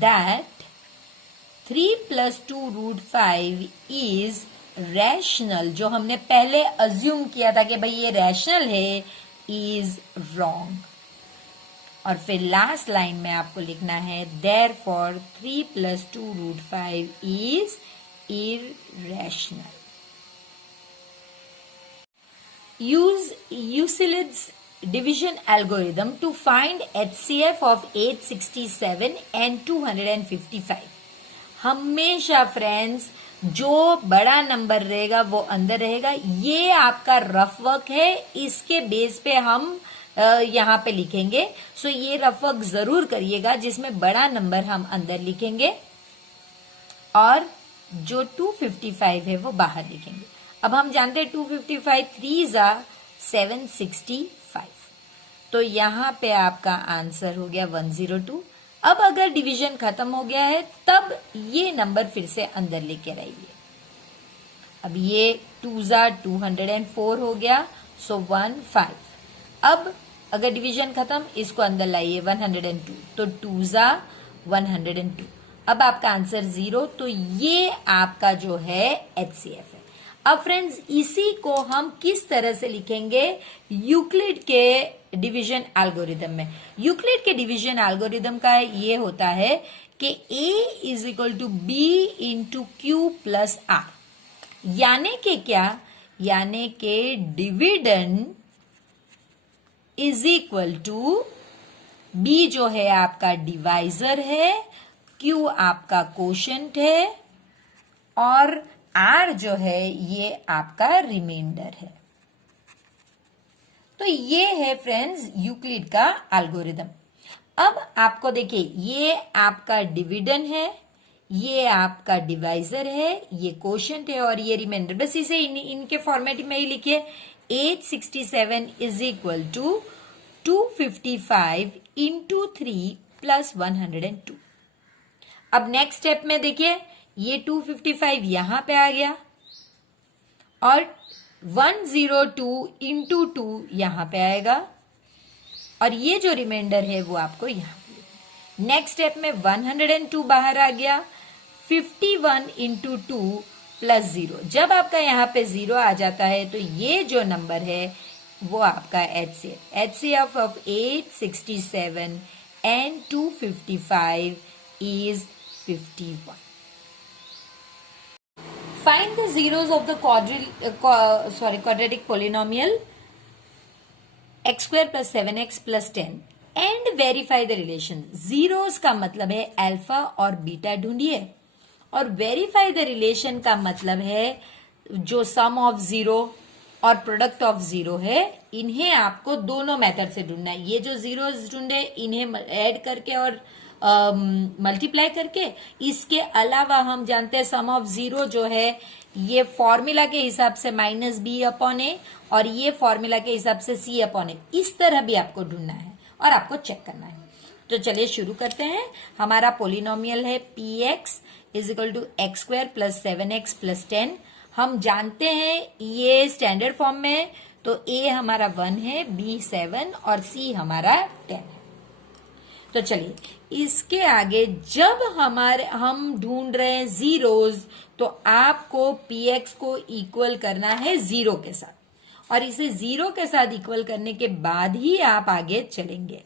that 3 + 2 √5 is rational, जो हमने पहले अज्यूम किया था कि भाई ये रैशनल है, इज रॉन्ग। और फिर लास्ट लाइन में आपको लिखना है therefore 3 + 2 √5 is irrational. Use Euclid's division algorithm to find HCF of 867 and 255। हमेशा फ्रेंड्स जो बड़ा नंबर रहेगा वो अंदर रहेगा। ये आपका रफ वर्क है, इसके बेस पे हम यहाँ पे लिखेंगे। सो ये रफ वर्क जरूर करिएगा जिसमें बड़ा नंबर हम अंदर लिखेंगे और जो 255 है वो बाहर लिखेंगे। अब हम जानते हैं 255 3 × 765, तो यहाँ पे आपका आंसर हो गया 102। अब अगर डिवीजन खत्म हो गया है तब ये नंबर फिर से अंदर लेके रहिए। अब ये 2 × 204 हो गया, सो 15। अब अगर डिवीजन खत्म, इसको अंदर लाइए 102, तो 2 × 102। अब आपका आंसर 0, तो ये आपका जो है HCF है। अब फ्रेंड्स, इसी को हम किस तरह से लिखेंगे यूक्लिड के डिवीजन एल्गोरिदम में। यूक्लिड के डिवीजन एल्गोरिदम का ये होता है कि a is equal to b into Q plus R, यानी कि क्या, यानी कि dividend is equal to b जो है आपका डिवाइजर है, q आपका कोशेंट है और r जो है ये आपका रिमाइंडर है। तो ये है फ्रेंड्स यूक्लिड का एल्गोरिदम। अब आपको देखिए, ये आपका डिविडेंड है, ये आपका डिवाइजर है, ये कोशेंट है और ये रिमाइंडर। बस इसे इनके फॉर्मेट में ही लिखिए। 867 is equal to 255 into 3 plus 102। अब नेक्स्ट स्टेप में देखिए, ये 255 यहां पे आ गया और 102 इंटू 2 यहां पे आएगा और ये जो रिमाइंडर है वो आपको यहां पे। नेक्स्ट स्टेप में 102 बाहर आ गया, 51 इंटू 2 प्लस 0। जब आपका यहाँ पे 0 आ जाता है तो ये जो नंबर है वो आपका HCF of 867 and 255 is 51। Find the zeros of the quadratic polynomial x² + 7x + 10 and verify the relation। zeros का मतलब है अल्फा और बीटा ढूंढिए और वेरीफाई द रिलेशन का मतलब है जो सम ऑफ 0 और प्रोडक्ट ऑफ 0 है, इन्हें आपको दोनों मेथड से ढूंढना है। ये जो जीरोस ढूंढे इन्हें ऐड करके और मल्टीप्लाई करके। इसके अलावा हम जानते हैं सम ऑफ 0 जो है ये फॉर्मूला के हिसाब से -b/a और ये फॉर्मूला के हिसाब से c/a। इस तरह भी आपको ढूंढना है और आपको चेक करना है। तो चलिए शुरू करते हैं। हमारा पोलिनोमियल है P X is equal to X square plus 7x plus 10। हम जानते हैं ये स्टैंडर्ड फॉर्म में है, तो ए हमारा 1 है, बी 7 और सी हमारा 10 है। तो चलिए इसके आगे जब हम ढूंढ रहे हैं जीरोज, तो आपको पी एक्स को इक्वल करना है 0 के साथ, और इसे 0 के साथ इक्वल करने के बाद ही आप आगे चलेंगे।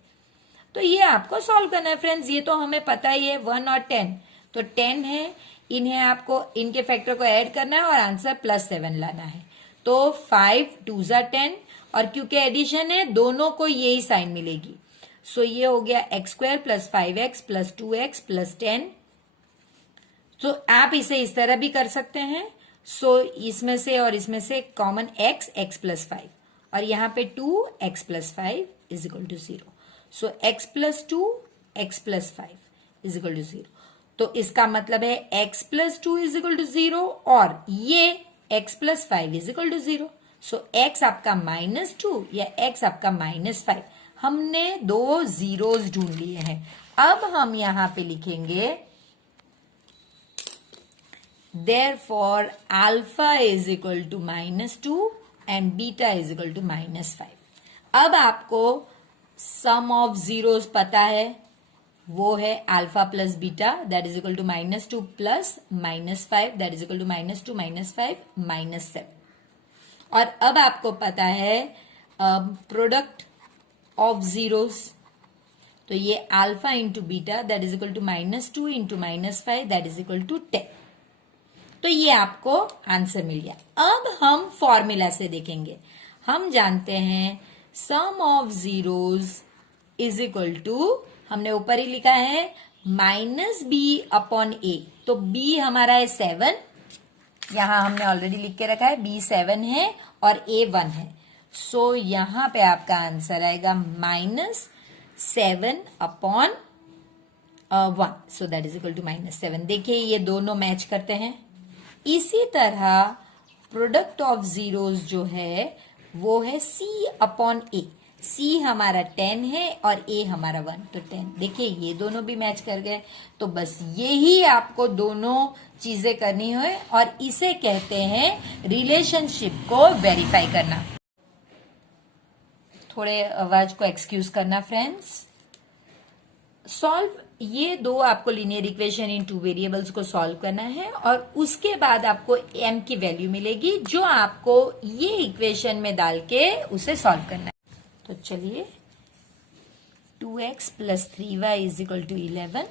तो ये आपको सॉल्व करना है फ्रेंड्स। ये तो हमें पता ही है 1 और 10, तो 10 है, इन्हें आपको इनके फैक्टर को ऐड करना है और आंसर प्लस 7 लाना है। तो 5 2 जा 10, और क्योंकि एडिशन है दोनों को यही साइन मिलेगी। सो ये हो गया x square plus 5x plus 2x plus 10। तो आप इसे इस तरह भी कर सकते हैं। सो इसमें से और इसमें से कॉमन x प्लस 5, और यहाँ पे 2x plus 5 is equal to 0। So x plus 2 x plus 5 is equal to 0। तो इसका मतलब है x plus 2 is equal to 0 और ये x plus 5 is equal to 0। So x आपका -2 या x आपका -5। हमने दो जीरोस ढूंढ लिए हैं। अब हम यहां पे लिखेंगे therefore alpha is equal to -2 and beta is equal to -5। अब आपको सम ऑफ जीरोस पता है, वो है alpha plus beta that is equal to -2 plus -5 that is equal to -2 -5 -7। और अब आपको पता है प्रोडक्ट ऑफ जीरोस, तो ये alpha into beta that is equal to -2 into -5 that is equal to 10। तो ये आपको आंसर मिल गया। अब हम फॉर्मूला से देखेंगे। हम जानते हैं sum of zeros is equal to, हमने ऊपर ही लिखा है -b अपॉन a। तो b हमारा है 7, यहां हमने ऑलरेडी लिख के रखा है b 7 है और a 1 है। सो यहां पे आपका आंसर आएगा -7 upon 1। So that is equal to -7। देखिए ये दोनों मैच करते हैं। इसी तरह प्रोडक्ट ऑफ जीरोस जो है वो है c अपॉन a। c हमारा 10 है और a हमारा 1, तो 10। देखिए ये दोनों भी मैच कर गए। तो बस यही आपको दोनों चीजें करनी है और इसे कहते हैं रिलेशनशिप को वेरीफाई करना। थोड़े आवाज को एक्सक्यूज करना फ्रेंड्स। सॉल्व, ये दो आपको लीनियर इक्वेशन इन 2 वेरिएबल्स को सॉल्व करना है और उसके बाद आपको m की वैल्यू मिलेगी जो आपको ये इक्वेशन में डाल के उसे सॉल्व करना है। तो चलिए 2x plus 3y is equal to 11,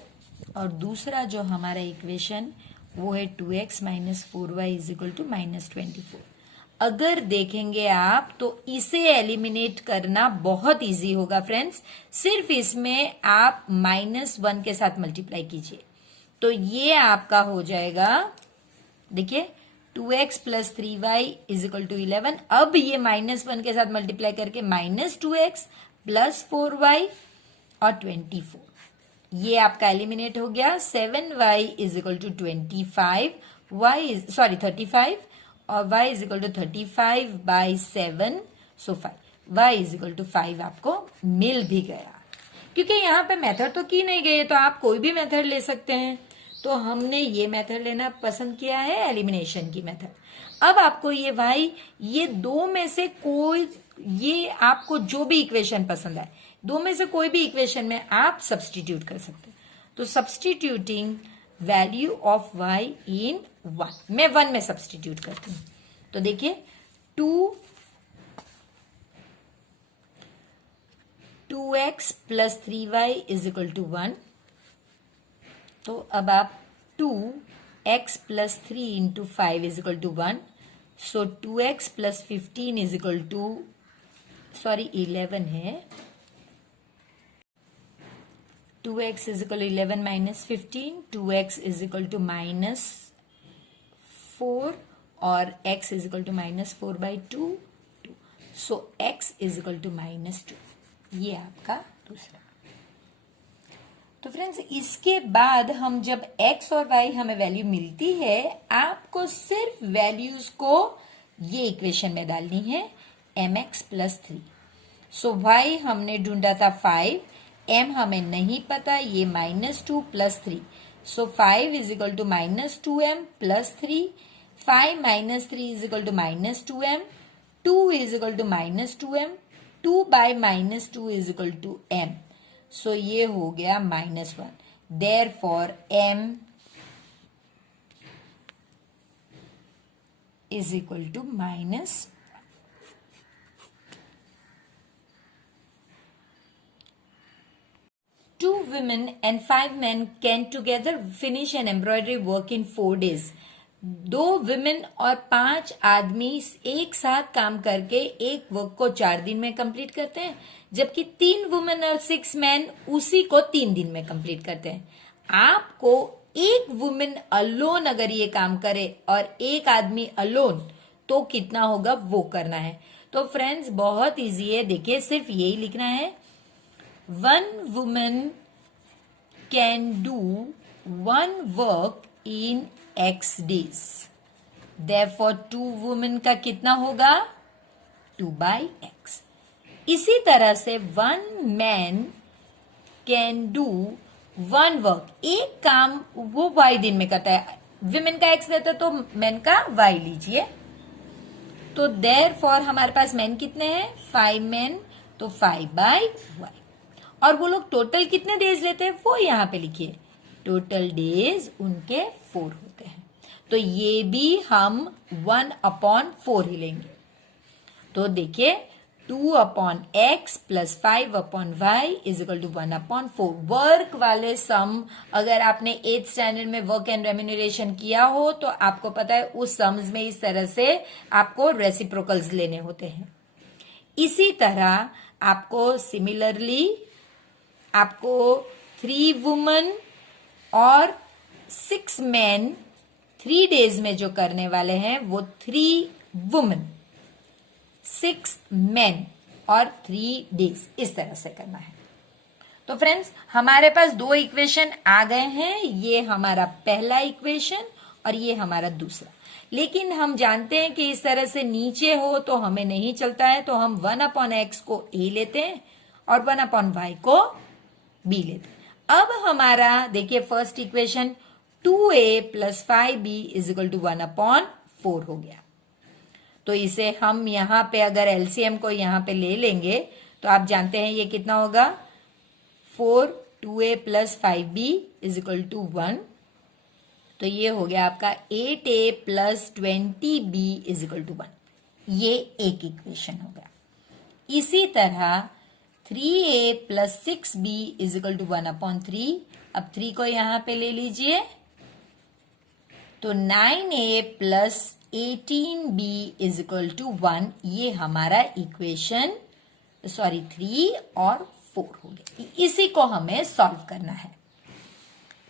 और दूसरा जो हमारा इक्वेशन वो है 2x minus 4y is equal to -24। अगर देखेंगे आप तो इसे एलिमिनेट करना बहुत इजी होगा फ्रेंड्स। सिर्फ इसमें आप -1 के साथ मल्टीप्लाई कीजिए, तो ये आपका हो जाएगा, देखिए 2x plus 3y is equal to 11। अब ये -1 के साथ मल्टीप्लाई करके -2x प्लस 4y और 24, ये आपका एलिमिनेट हो गया। 7y इज इक्वल टू 25, 35, और y is equal to 35 by 7, so 5। y is equal to 5 आपको मिल भी गया। क्योंकि यहाँ पे मेथड तो की नहीं गई, तो आप कोई भी मेथड ले सकते हैं। तो हमने ये मेथड लेना पसंद किया है, एलिमिनेशन की मेथड। अब आपको ये y, ये दो में से कोई, ये आपको जो भी इक्वेशन पसंद आए, दो में से कोई भी इक्वेशन में आप सब्सटीट्यूट कर सकते हैं। तो सब्सटीट्यूटिंग वैल्यू ऑफ y इन 1, मैं 1 में सब्सटीट्यूट करती हूं। तो देखिए 2x plus 3y is equal to 1। तो अब आप 2x plus 3 into 5 is equal to 1। So 2x plus 15 is equal to 11 है। 2x is equal to 11 minus 15, 2x is equal to -4 और x is equal to -4 by 2। So x is equal to -2। ये आपका दूसरा। तो friends इसके बाद हम जब x और y हमें वैल्यू मिलती है, आपको सिर्फ वैल्यूज को ये इक्वेशन में डालनी है mx प्लस 3। सो y हमने ढूंढा था 5, m हमें नहीं पता, ये -2 + 3, so 5 is equal to -2m + 3, 5 - 3 is equal to -2m, 2 is equal to -2m, 2 by -2 is equal to m, so ये हो गया -1, therefore m is equal to -1. Two women and 5 men can together finish an embroidery work in 4 days. 2 women और 5 आदमी एक साथ काम करके एक वर्क को 4 दिन में कंप्लीट करते हैं, जबकि 3 वुमेन और 6 मैन उसी को 3 दिन में कंप्लीट करते हैं. आपको एक वुमेन अलोन अगर ये काम करे और एक आदमी अलोन, तो कितना होगा वो करना है. तो फ्रेंड्स बहुत इजी है, देखिए सिर्फ यही लिखना है, 1 woman can do 1 work in X days. Therefore 2 women का कितना होगा 2 by X. इसी तरह से 1 man can do 1 work, एक काम वो Y दिन में करता है. women का X रहता है तो men का Y लीजिए. तो therefore हमारे पास men कितने हैं 5 men, तो 5 by Y. और वो लोग टोटल कितने डेज लेते हैं वो यहां पे लिखिए, टोटल डेज उनके 4 होते हैं. तो ये भी हम 1/4 ही लेंगे. तो देखिए 2/x + 5/y is equal to 1/4. Work वाले सम अगर आपने 8th स्टैंडर्ड में वर्क एंड रेम्यूनरेशन किया हो तो आपको पता है उस सम्स में इस तरह से आपको रेसिप्रोकल्स लेने होते हैं. इसी तरह आपको सिमिलरली आपको 3 वुमन और 6 मैन 3 डेज में जो करने वाले हैं वो 3 वुमन 6 मैन और 3 डेज इस तरह से करना है. तो फ्रेंड्स हमारे पास 2 इक्वेशन आ गए हैं, ये हमारा पहला इक्वेशन और ये हमारा दूसरा. लेकिन हम जानते हैं कि इस तरह से नीचे हो तो हमें नहीं चलता है, तो हम 1/x को a लेते हैं और 1/y को b लेते हैं. अब हमारा देखिए first equation 2a + 5b is equal to 1/4 हो गया. तो इसे हम यहां पे अगर एलसीएम को यहां पे ले लेंगे तो आप जानते हैं ये कितना होगा 4, 2a + 5b is equal to 1. तो ये हो गया आपका 8a + 20b is equal to 1. ये एक इक्वेशन हो गया. इसी तरह 3a + 6b is equal to 1/3. अब 3 को यहां पे ले लीजिए, तो 9a + 18b is equal to 1. ये हमारा इक्वेशन 3 और 4 हो गया. इसी को हमें सॉल्व करना है.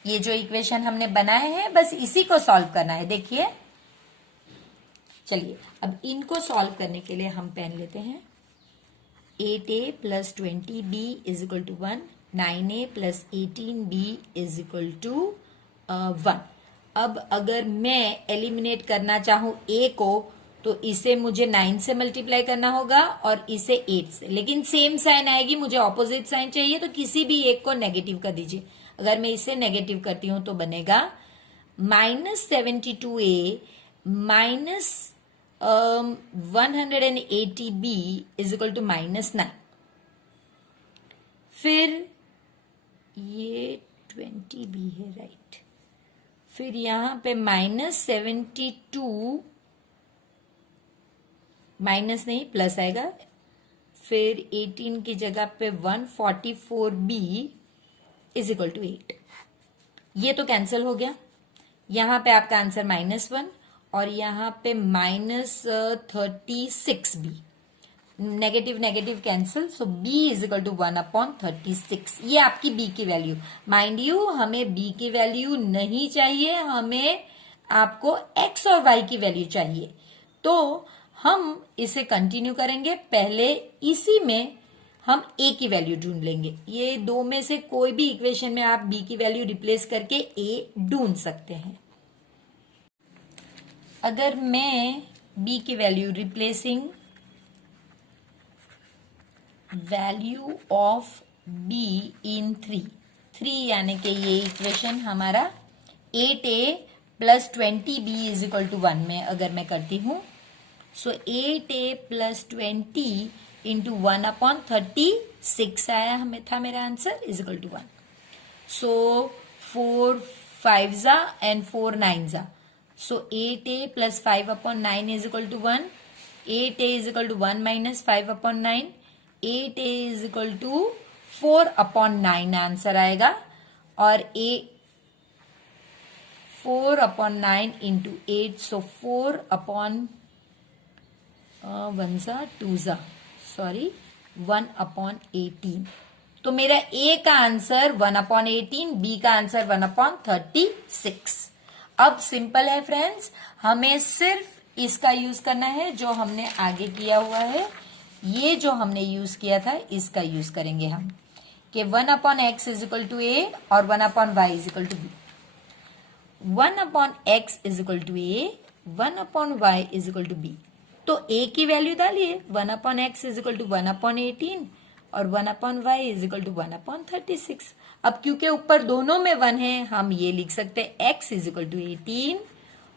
ये जो इक्वेशन हमने बनाए हैं बस इसी को सॉल्व करना है. देखिए चलिए अब इनको सॉल्व करने के लिए हम पेन लेते हैं. 8a + 20b is equal to 1, 9a + 18b is equal to 1. अब अगर मैं एलिमिनेट करना चाहूं a को तो इसे मुझे 9 से मल्टीप्लाई करना होगा और इसे 8 से, लेकिन सेम साइन आएगी, मुझे ऑपोजिट साइन चाहिए तो किसी भी एक को नेगेटिव कर दीजिए. अगर मैं इसे नेगेटिव करती हूं तो बनेगा -72a -180b is equal to -9. फिर ये 20b है राइट. फिर यहां पे -72 माइनस नहीं प्लस आएगा. फिर 18 की जगह पे 144b इज इक्वल टू 8. ये तो कैंसिल हो गया. यहां पे आपका आंसर -1 और यहां पे -36b. Negative negative cancel, so b is equal to 1/36. ये आपकी b की वैल्यू. माइंड यू हमें b की वैल्यू नहीं चाहिए, हमें आपको x और y की वैल्यू चाहिए. तो हम इसे कंटिन्यू करेंगे. पहले इसी में हम a की वैल्यू ढूंढ लेंगे. ये दो में से कोई भी इक्वेशन में आप b की वैल्यू रिप्लेस करके a ढूंढ सकते हैं. अगर मैं b की value replacing value of b इन 3 यानी कि ये इक्वेशन हमारा 8a plus 20b is equal to 1 में अगर मैं करती हूं, सो 8a प्लस 20 इंटू 1/36 आया हमें था मेरा answer is equal to 1. So 4 5 जा एंड 4 9 जा, so 8a plus 5/9 is equal to 1. 8a is equal to 1 minus 5/9. 8a is equal to 4/9 answer आएगा. और 4/9 इंटू 8, सो 4/1 जा 2 जा, सॉरी 1/18. तो मेरा ए का आंसर 1/18, बी का आंसर 1/36. अब सिंपल है फ्रेंड्स, हमें सिर्फ इसका यूज करना है जो हमने आगे किया हुआ है. ये जो हमने यूज किया था इसका यूज करेंगे हम कि 1/x is equal to A और 1/y is equal to B. 1/x is equal to A, 1/y is equal to B. तो a की वैल्यू डालिए, 1/x इज इक्वल टू 1/18 और 1/y इज इक्वल टू 1/36. अब क्योंकि ऊपर दोनों में 1 है, हम ये लिख सकते हैं x इज इक्वल टू 18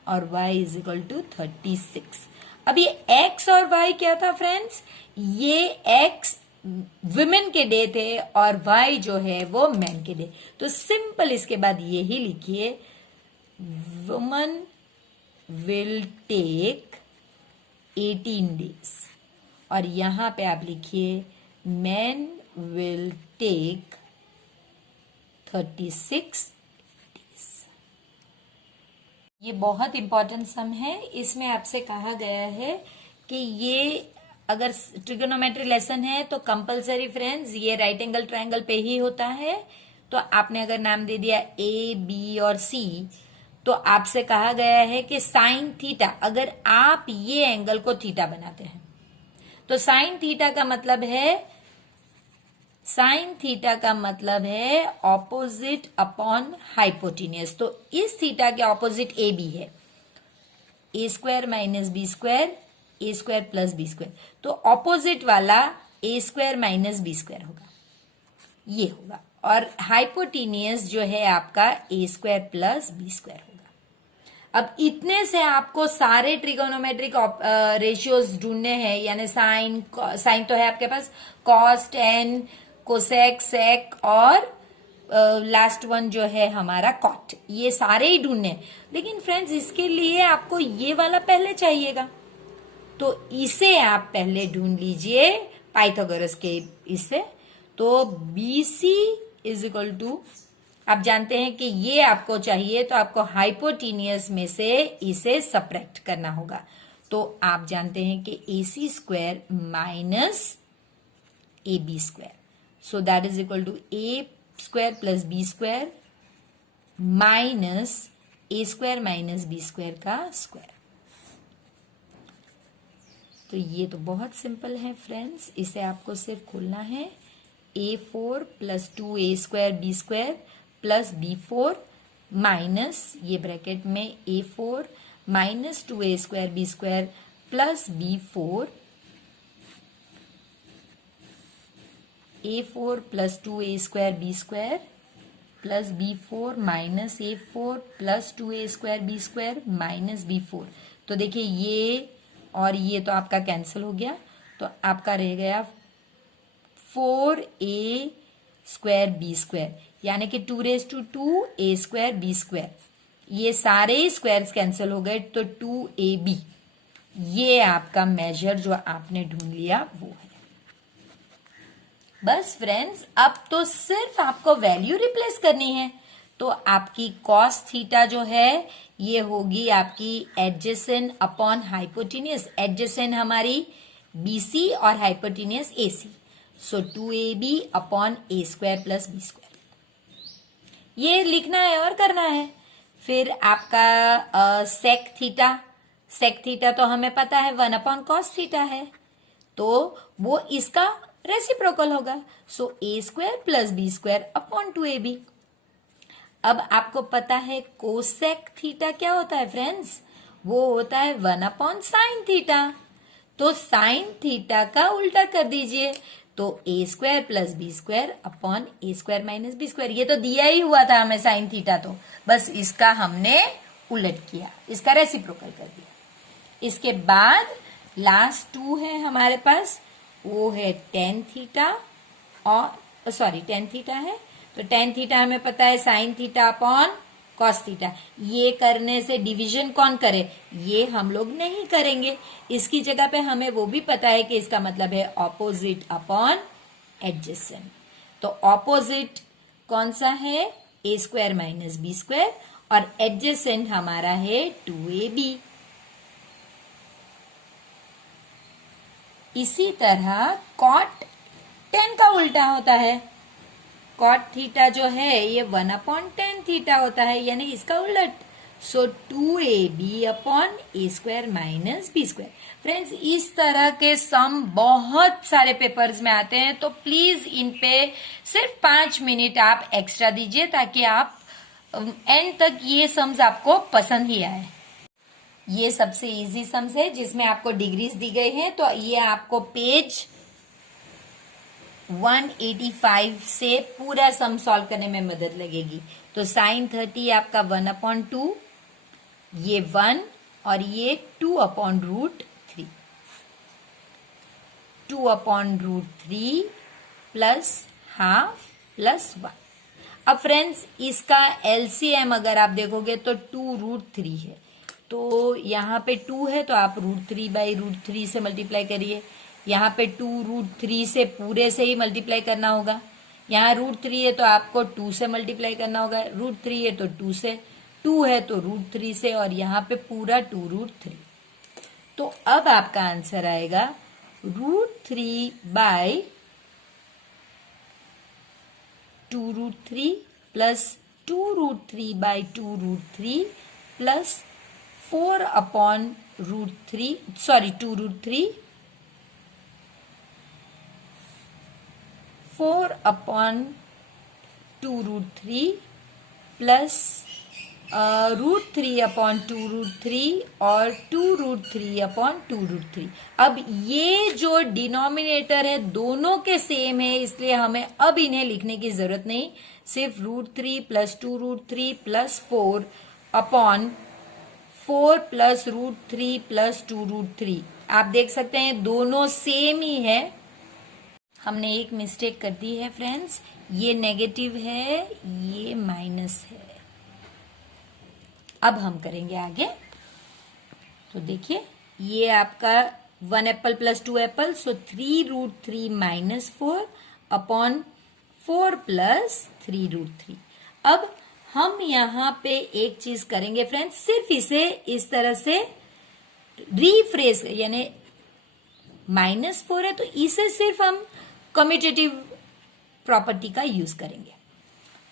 और y इज इक्वल टू 36. अब ये x और y क्या था फ्रेंड्स? ये x विमेन के डे थे और y जो है वो मैन के डे. तो सिंपल इसके बाद यही लिखिए, वुमन विल टेक 18 days. और यहां पे आप लिखिए मैन विल टेक 36 days. ये बहुत इंपॉर्टेंट सम है. इसमें आपसे कहा गया है कि ये अगर ट्रिगोनोमेट्री लेसन है तो कंपलसरी फ्रेंड्स ये राइट एंगल ट्रायंगल पे ही होता है. तो आपने अगर नाम दे दिया ए बी और सी, तो आपसे कहा गया है कि साइन थीटा, अगर आप ये एंगल को थीटा बनाते हैं तो साइन थीटा का मतलब है ऑपोजिट अपॉन हाइपोटेन्यूज. तो इस थीटा के ऑपोजिट ए बी है, ए स्क्वायर माइनस बी स्क्वायर, ए स्क्वायर प्लस बी स्क्वायर. तो ऑपोजिट वाला ए स्क्वायर माइनस बी स्क्वायर होगा, ये होगा. और हाइपोटेन्यूज जो है आपका ए स्क्वायर प्लस बी स्क्वायर होगा. अब इतने से आपको सारे ट्रिगोनोमेट्रिक रेशियोज ढूंढने हैं, यानी साइन तो है आपके पास, कॉस, टेन, कोसेक, सेक और लास्ट वन जो है हमारा कॉट. ये सारे ही ढूंढने हैं. लेकिन फ्रेंड्स इसके लिए आपको ये वाला पहले चाहिएगा, तो इसे आप पहले ढूंढ लीजिए पाइथागोरस के इससे. तो BC इज इक्वल टू, आप जानते हैं कि ये आपको चाहिए तो आपको हाइपोटेनियस में से इसे सब्ट्रैक्ट करना होगा. तो आप जानते हैं कि AC square minus AB square, so that is equal to A square plus B square minus A square minus B square का स्क्वायर. तो ये तो बहुत सिंपल है फ्रेंड्स, इसे आपको सिर्फ खोलना है. A4 plus 2A square B square plus B4 minus ये ब्रैकेट में A4 minus 2A square B square plus B4, A4 plus 2A square B square plus B4 minus A4 plus 2A square B square minus B4. तो देखिए ये और ये तो आपका cancel हो गया, तो आपका रह गया 4A स्क्वायर B स्क्वायर, यानी कि 2⁻² A स्क्वायर B स्क्वायर. ये सारे स्क्वायर्स कैंसिल हो गए, तो 2AB ये आपका मेजर जो आपने ढूंढ लिया वो है. बस फ्रेंड्स, अब तो सिर्फ आपको वैल्यू रिप्लेस करनी है. तो आपकी कॉस थीटा जो है ये होगी आपकी एडजेसेंट अपॉन हाइपोटेन्यूज. एडजेसेंट हमारी BC और hypotenuse AC, so 2AB upon A square plus B square. ये लिखना है और करना है. फिर आपका सेक थीटा तो हमें पता है 1 कॉस थीटा है, तो वो इसका रेसिप्रोकल होगा, सो A square plus B square upon 2AB. अब आपको पता है कोसेक थीटा क्या होता है फ्रेंड्स? वो होता है 1 साइन थीटा. तो साइन थीटा का उल्टा कर दीजिए, तो A square plus B square upon A square minus B square. ये तो दिया ही हुआ था हमें साइन थीटा, तो बस इसका हमने उलट किया, इसका रेसिप्रोकल कर दिया। इसके बाद लास्ट 2 है हमारे पास, वो है टेन थीटा, और सॉरी टेन थीटा है, तो टेन थीटा हमें पता है sine theta upon cos theta. ये करने से डिवीजन कौन करे, ये हम लोग नहीं करेंगे। इसकी जगह पे हमें वो भी पता है कि इसका मतलब है ऑपोजिट अपॉन एडजेसेंट। तो ऑपोजिट कौन सा है, ए स्क्वायर माइनस बी स्क्वायर, और एडजेसेंट हमारा है 2ab। इसी तरह कॉट टेन का उल्टा होता है, कॉट थीटा जो है ये 1/10 थीटा होता है, यानी इसका उलट। So 2ab upon A square minus B square. Friends, इस तरह के सम बहुत सारे पेपर्स में आते हैं, तो प्लीज इन पे सिर्फ 5 मिनट आप एक्स्ट्रा दीजिए ताकि आप एंड तक ये सम्स आपको पसंद ही आए। ये सबसे इजी सम्स है जिसमें आपको डिग्रीज दी गई है, तो ये आपको पेज 185 से पूरा सम सॉल्व करने में मदद लगेगी। तो साइन 30 आपका 1/2, ये 1 और ये 2/√3, 2/√3 प्लस हाफ प्लस 1। अब फ्रेंड्स, इसका एलसीएम अगर आप देखोगे तो 2√3 है, तो यहाँ पे 2 है तो आप √3/√3 से मल्टीप्लाई करिए। यहाँ पे 2√3 से पूरे से ही मल्टीप्लाई करना होगा। यहाँ √3 है तो आपको 2 से मल्टीप्लाई करना होगा, √3 है तो 2 से, 2 है तो √3 से, और यहाँ पे पूरा 2√3। तो अब आपका आंसर आएगा √3/2√3 प्लस 2√3/2√3 प्लस 4/√3, सॉरी 2√3, 4/2√3 प्लस √3/2√3 और 2√3/2√3। अब ये जो डिनोमिनेटर है दोनों के सेम है, इसलिए हमें अब इन्हें लिखने की जरूरत नहीं, सिर्फ √3 प्लस 2√3 प्लस 4/4 प्लस √3 प्लस 2√3। आप देख सकते हैं दोनों सेम ही है। हमने एक मिस्टेक कर दी है फ्रेंड्स, ये नेगेटिव है, ये माइनस है। अब हम करेंगे आगे। तो देखिए, ये आपका 1 एप्पल प्लस 2 एप्पल, सो 3√3 माइनस 4 अपॉन 4 प्लस 3√3। अब हम यहाँ पे एक चीज करेंगे फ्रेंड्स, सिर्फ इसे इस तरह से रीफ्रेज, यानी -4 है तो इसे सिर्फ हम कम्यूटेटिव प्रॉपर्टी का यूज करेंगे।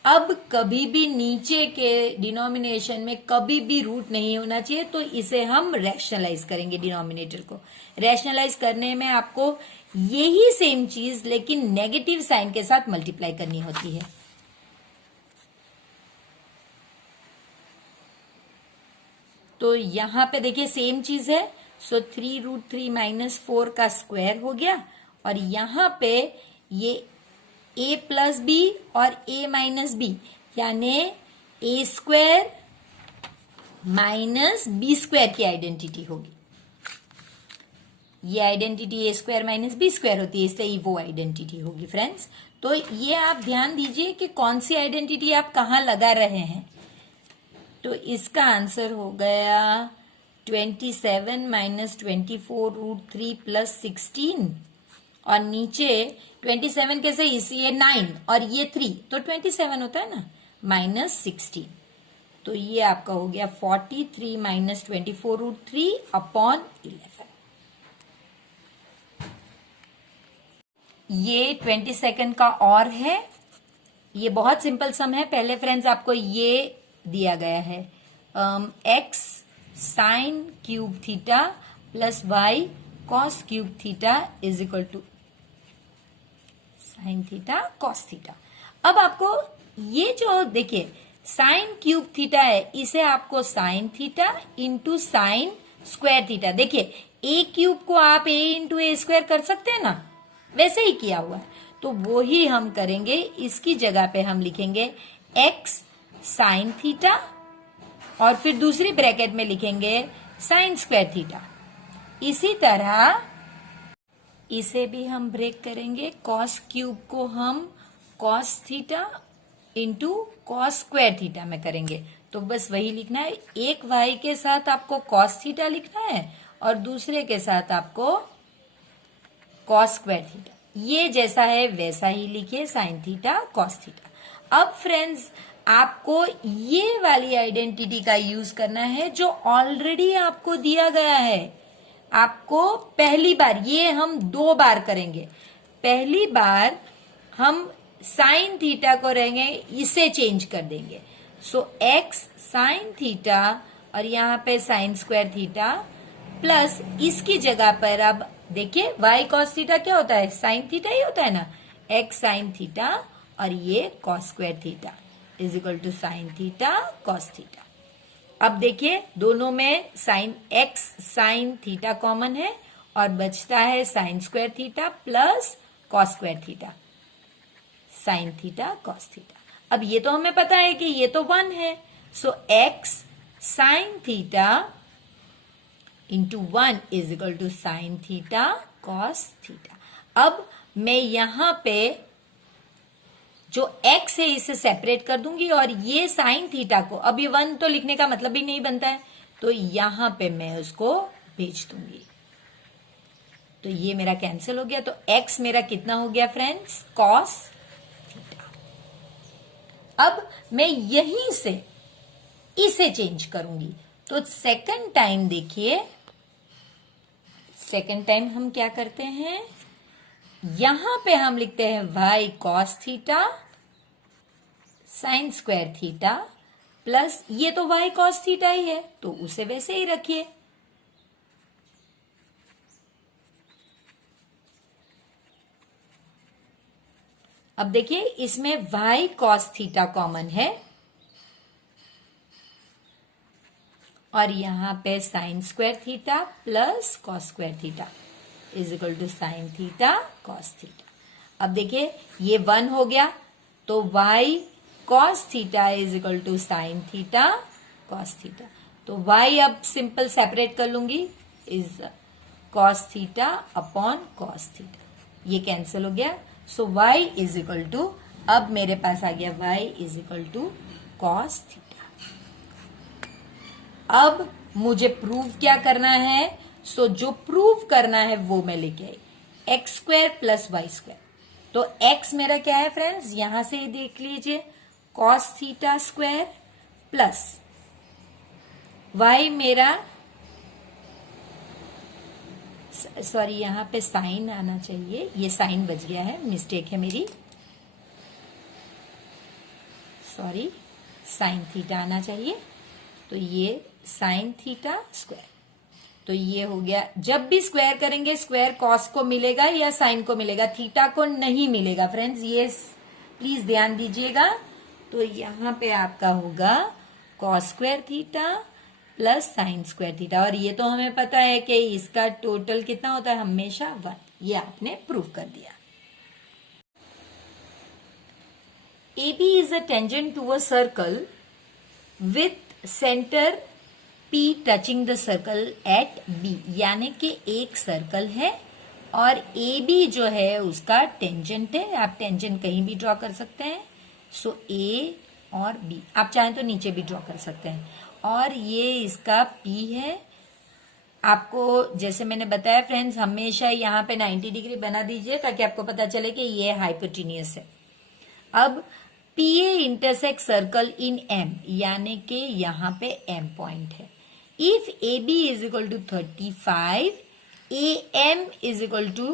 अब कभी भी नीचे के डिनोमिनेशन में कभी भी रूट नहीं होना चाहिए, तो इसे हम रैशनलाइज करेंगे। डिनोमिनेटर को रैशनलाइज करने में आपको यही सेम चीज लेकिन नेगेटिव साइन के साथ मल्टीप्लाई करनी होती है। तो यहां पे देखिए सेम चीज है, सो 3√3 माइनस 4 का स्क्वायर हो गया, और यहां पे ये a प्लस बी और a माइनस बी, यानी a square minus B square की आइडेंटिटी होगी। ये identity a square minus B square होती है, इसलिए वो आइडेंटिटी होगी फ्रेंड्स। तो ये आप ध्यान दीजिए कि कौन सी आइडेंटिटी आप कहां लगा रहे हैं। तो इसका आंसर हो गया 27 माइनस 24√3 प्लस 16, और नीचे 27 कैसे, इसी ये 9 और ये 3, तो 27 होता है ना, माइनस 16। तो ये आपका हो गया 43 माइनस 24√3 अपॉन 11। ये 22 का और है, ये बहुत सिंपल सम है। पहले फ्रेंड्स आपको ये दिया गया है, x sine cube theta plus y cos cube theta is equal to sine theta cos theta. अब आपको ये जो देखिए साइन क्यूब थीटा है, इसे आपको sign theta into sine square theta, देखिए a क्यूब को आप a इंटू a स्क्वायर कर सकते हैं ना, वैसे ही किया हुआ है, तो वो ही हम करेंगे। इसकी जगह पे हम लिखेंगे x साइन थीटा और फिर दूसरी ब्रैकेट में लिखेंगे साइन स्क्वायर थीटा। इसी तरह इसे भी हम ब्रेक करेंगे, कॉस क्यूब को हम cos theta into cos square theta में करेंगे। तो बस वही लिखना है, एक y के साथ आपको कॉस थीटा लिखना है और दूसरे के साथ आपको कॉस स्क्वायर थीटा। ये जैसा है वैसा ही लिखिए, साइन थीटा कॉस थीटा। अब फ्रेंड्स आपको ये वाली आइडेंटिटी का यूज करना है जो ऑलरेडी आपको दिया गया है। आपको पहली बार, ये हम 2 बार करेंगे। पहली बार हम साइन थीटा को रहेंगे, इसे चेंज कर देंगे। सो x साइन थीटा और यहाँ पे साइन स्क्वायर थीटा प्लस इसकी जगह पर अब देखिए y कॉस थीटा क्या होता है, साइन थीटा ही होता है ना, x साइन थीटा और ये cos square theta is equal to sine theta cos theta. अब देखिए दोनों में sine x sine theta common है और बचता है sine square theta plus cos square theta, sine theta cos theta. अब ये तो हमें पता है कि ये तो 1 है, सो x sine theta into 1 is equal to sine theta cos theta. अब मैं यहां पे जो x है इसे सेपरेट कर दूंगी और ये साइन थीटा को, अब ये 1 तो लिखने का मतलब ही नहीं बनता है, तो यहां पे मैं उसको भेज दूंगी। तो ये मेरा कैंसिल हो गया, तो x मेरा कितना हो गया फ्रेंड्स, कॉस थीटा। अब मैं यहीं से इसे चेंज करूंगी, तो सेकंड टाइम देखिए, सेकंड टाइम हम क्या करते हैं, यहां पे हम लिखते हैं y cos theta sine square theta plus ये तो y कॉस थीटा ही है तो उसे वैसे ही रखिए। अब देखिए इसमें y कॉस थीटा कॉमन है और यहां पे sine square theta plus cos square theta is equal to sine theta cos theta. अब देखिए ये 1 हो गया तो y cos theta is equal to sine theta cos theta. तो y अब सिंपल सेपरेट कर लूंगी, is cos theta upon cos theta, ये कैंसिल हो गया। सो y इज इक्वल टू, अब मेरे पास आ गया y is equal to cos theta. अब मुझे प्रूव क्या करना है, सो जो प्रूव करना है वो मैं लेके आई, X square plus Y square. तो x मेरा क्या है फ्रेंड्स, यहां से ही देख लीजिए, cos theta square plus y मेरा, सॉरी यहां पे साइन आना चाहिए, ये साइन बच गया है, मिस्टेक है मेरी, सॉरी साइन थीटा आना चाहिए, तो ये साइन थीटा स्क्वायर। तो ये हो गया, जब भी स्क्वायर करेंगे स्क्वायर कॉस को मिलेगा या साइन को मिलेगा, थीटा को नहीं मिलेगा फ्रेंड्स, ये प्लीज ध्यान दीजिएगा। तो यहां पे आपका होगा cos square theta plus sign square theta, और ये तो हमें पता है कि इसका टोटल कितना होता है, हमेशा 1, ये आपने प्रूव कर दिया। AB is a tangent to a circle with center P touching the circle at B, यानी कि एक सर्कल है और AB जो है उसका टेंजेंट है, आप टेंजेंट कहीं भी ड्रॉ कर सकते हैं। सो A और B, आप चाहें तो नीचे भी ड्रॉ कर सकते हैं, और ये इसका P है। आपको जैसे मैंने बताया फ्रेंड्स, हमेशा यहाँ पे 90 डिग्री बना दीजिए ताकि आपको पता चले कि ये हाइपोटेन्यूस है। अब PA intersect circle in M, यानी कि यहाँ पे M पॉइंट है। If AB is equal to 35, AM is equal to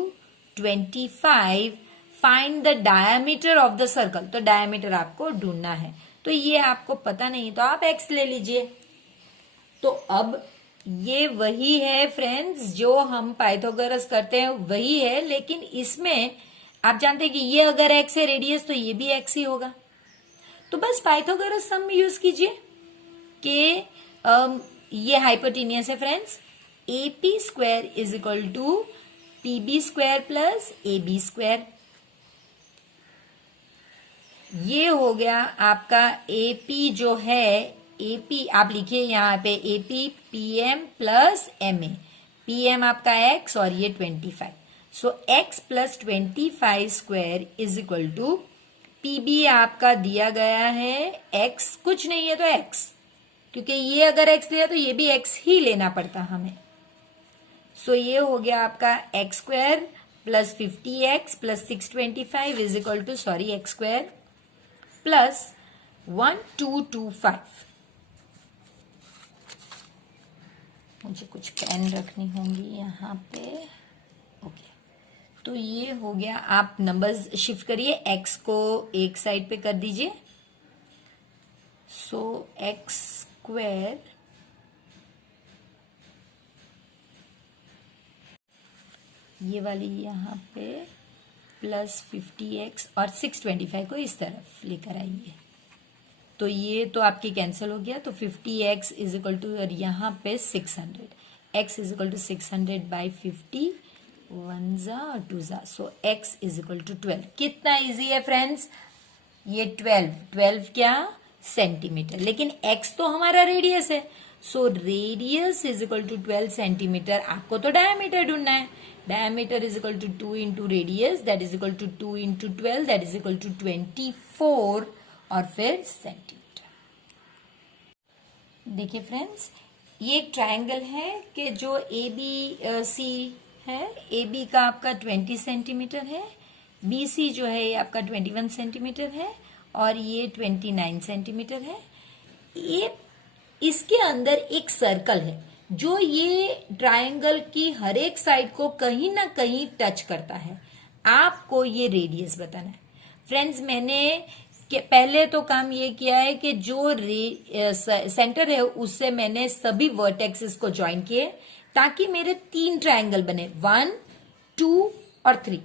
25, find the diameter of the circle. तो डायमीटर आपको ढूंढना है, तो ये आपको पता नहीं तो आप x ले लीजिए। तो अब ये वही है फ्रेंड्स जो हम पाइथागोरस करते हैं, वही है, लेकिन इसमें आप जानते हैं कि ये अगर x है रेडियस तो ये भी x ही होगा। तो बस पाइथागोरस सम यूज कीजिए कि ये हाइपोटेन्यूस है friends, AP square is equal to PB square plus AB square. ये हो गया आपका AP जो है, AP आप लिखिए यहाँ पे AP PM plus MA। PM आपका x और ये 25। So x plus 25 square is equal to PB आपका दिया गया है x, कुछ नहीं है तो x, क्योंकि ये अगर x लिया तो ये भी x ही लेना पड़ता हमें। सो ये हो गया आपका x square plus 50x plus 625 is equal to x square plus 1225। मुझे कुछ पेन रखनी होंगी यहाँ पे। ओके, तो ये हो गया। आप नंबर्स शिफ्ट करिए, x को एक साइड पे कर दीजिए। सो x स्क्वायर ये वाली यहाँ पे प्लस 50x और 625 को इस तरफ लेकर आइए। तो ये तो आपकी कैंसिल हो गया। तो 50x इज इक्वल टू, और यहाँ पे 600, x is equal to 600 by 50, 1 जा और 2 जा। So x is equal to 12। कितना इजी है फ्रेंड्स, ये 12 क्या, सेंटीमीटर, लेकिन x तो हमारा रेडियस है। So radius is equal to 12 centimetre. आपको तो डायमीटर ढूंढना है। Diameter is equal to 2 into radius, that is equal to 2 into 12, that is equal to 24 और फिर सेंटीमीटर। देखिए फ्रेंड्स, ये एक ट्रायंगल है कि जो ABC है, AB का आपका 20 सेंटीमीटर है, BC जो है ये आपका 21 सेंटीमीटर है और ये 29 सेंटीमीटर है। ये इसके अंदर एक सर्कल है जो ये ट्रायंगल की हर एक साइड को कहीं ना कहीं टच करता है। आपको ये रेडियस बताना है। फ्रेंड्स, मैंने पहले तो काम ये किया है कि जो सेंटर है उससे मैंने सभी वर्टेक्सेस को ज्वाइन किए ताकि मेरे 3 ट्रायंगल बने, 1, 2 और 3।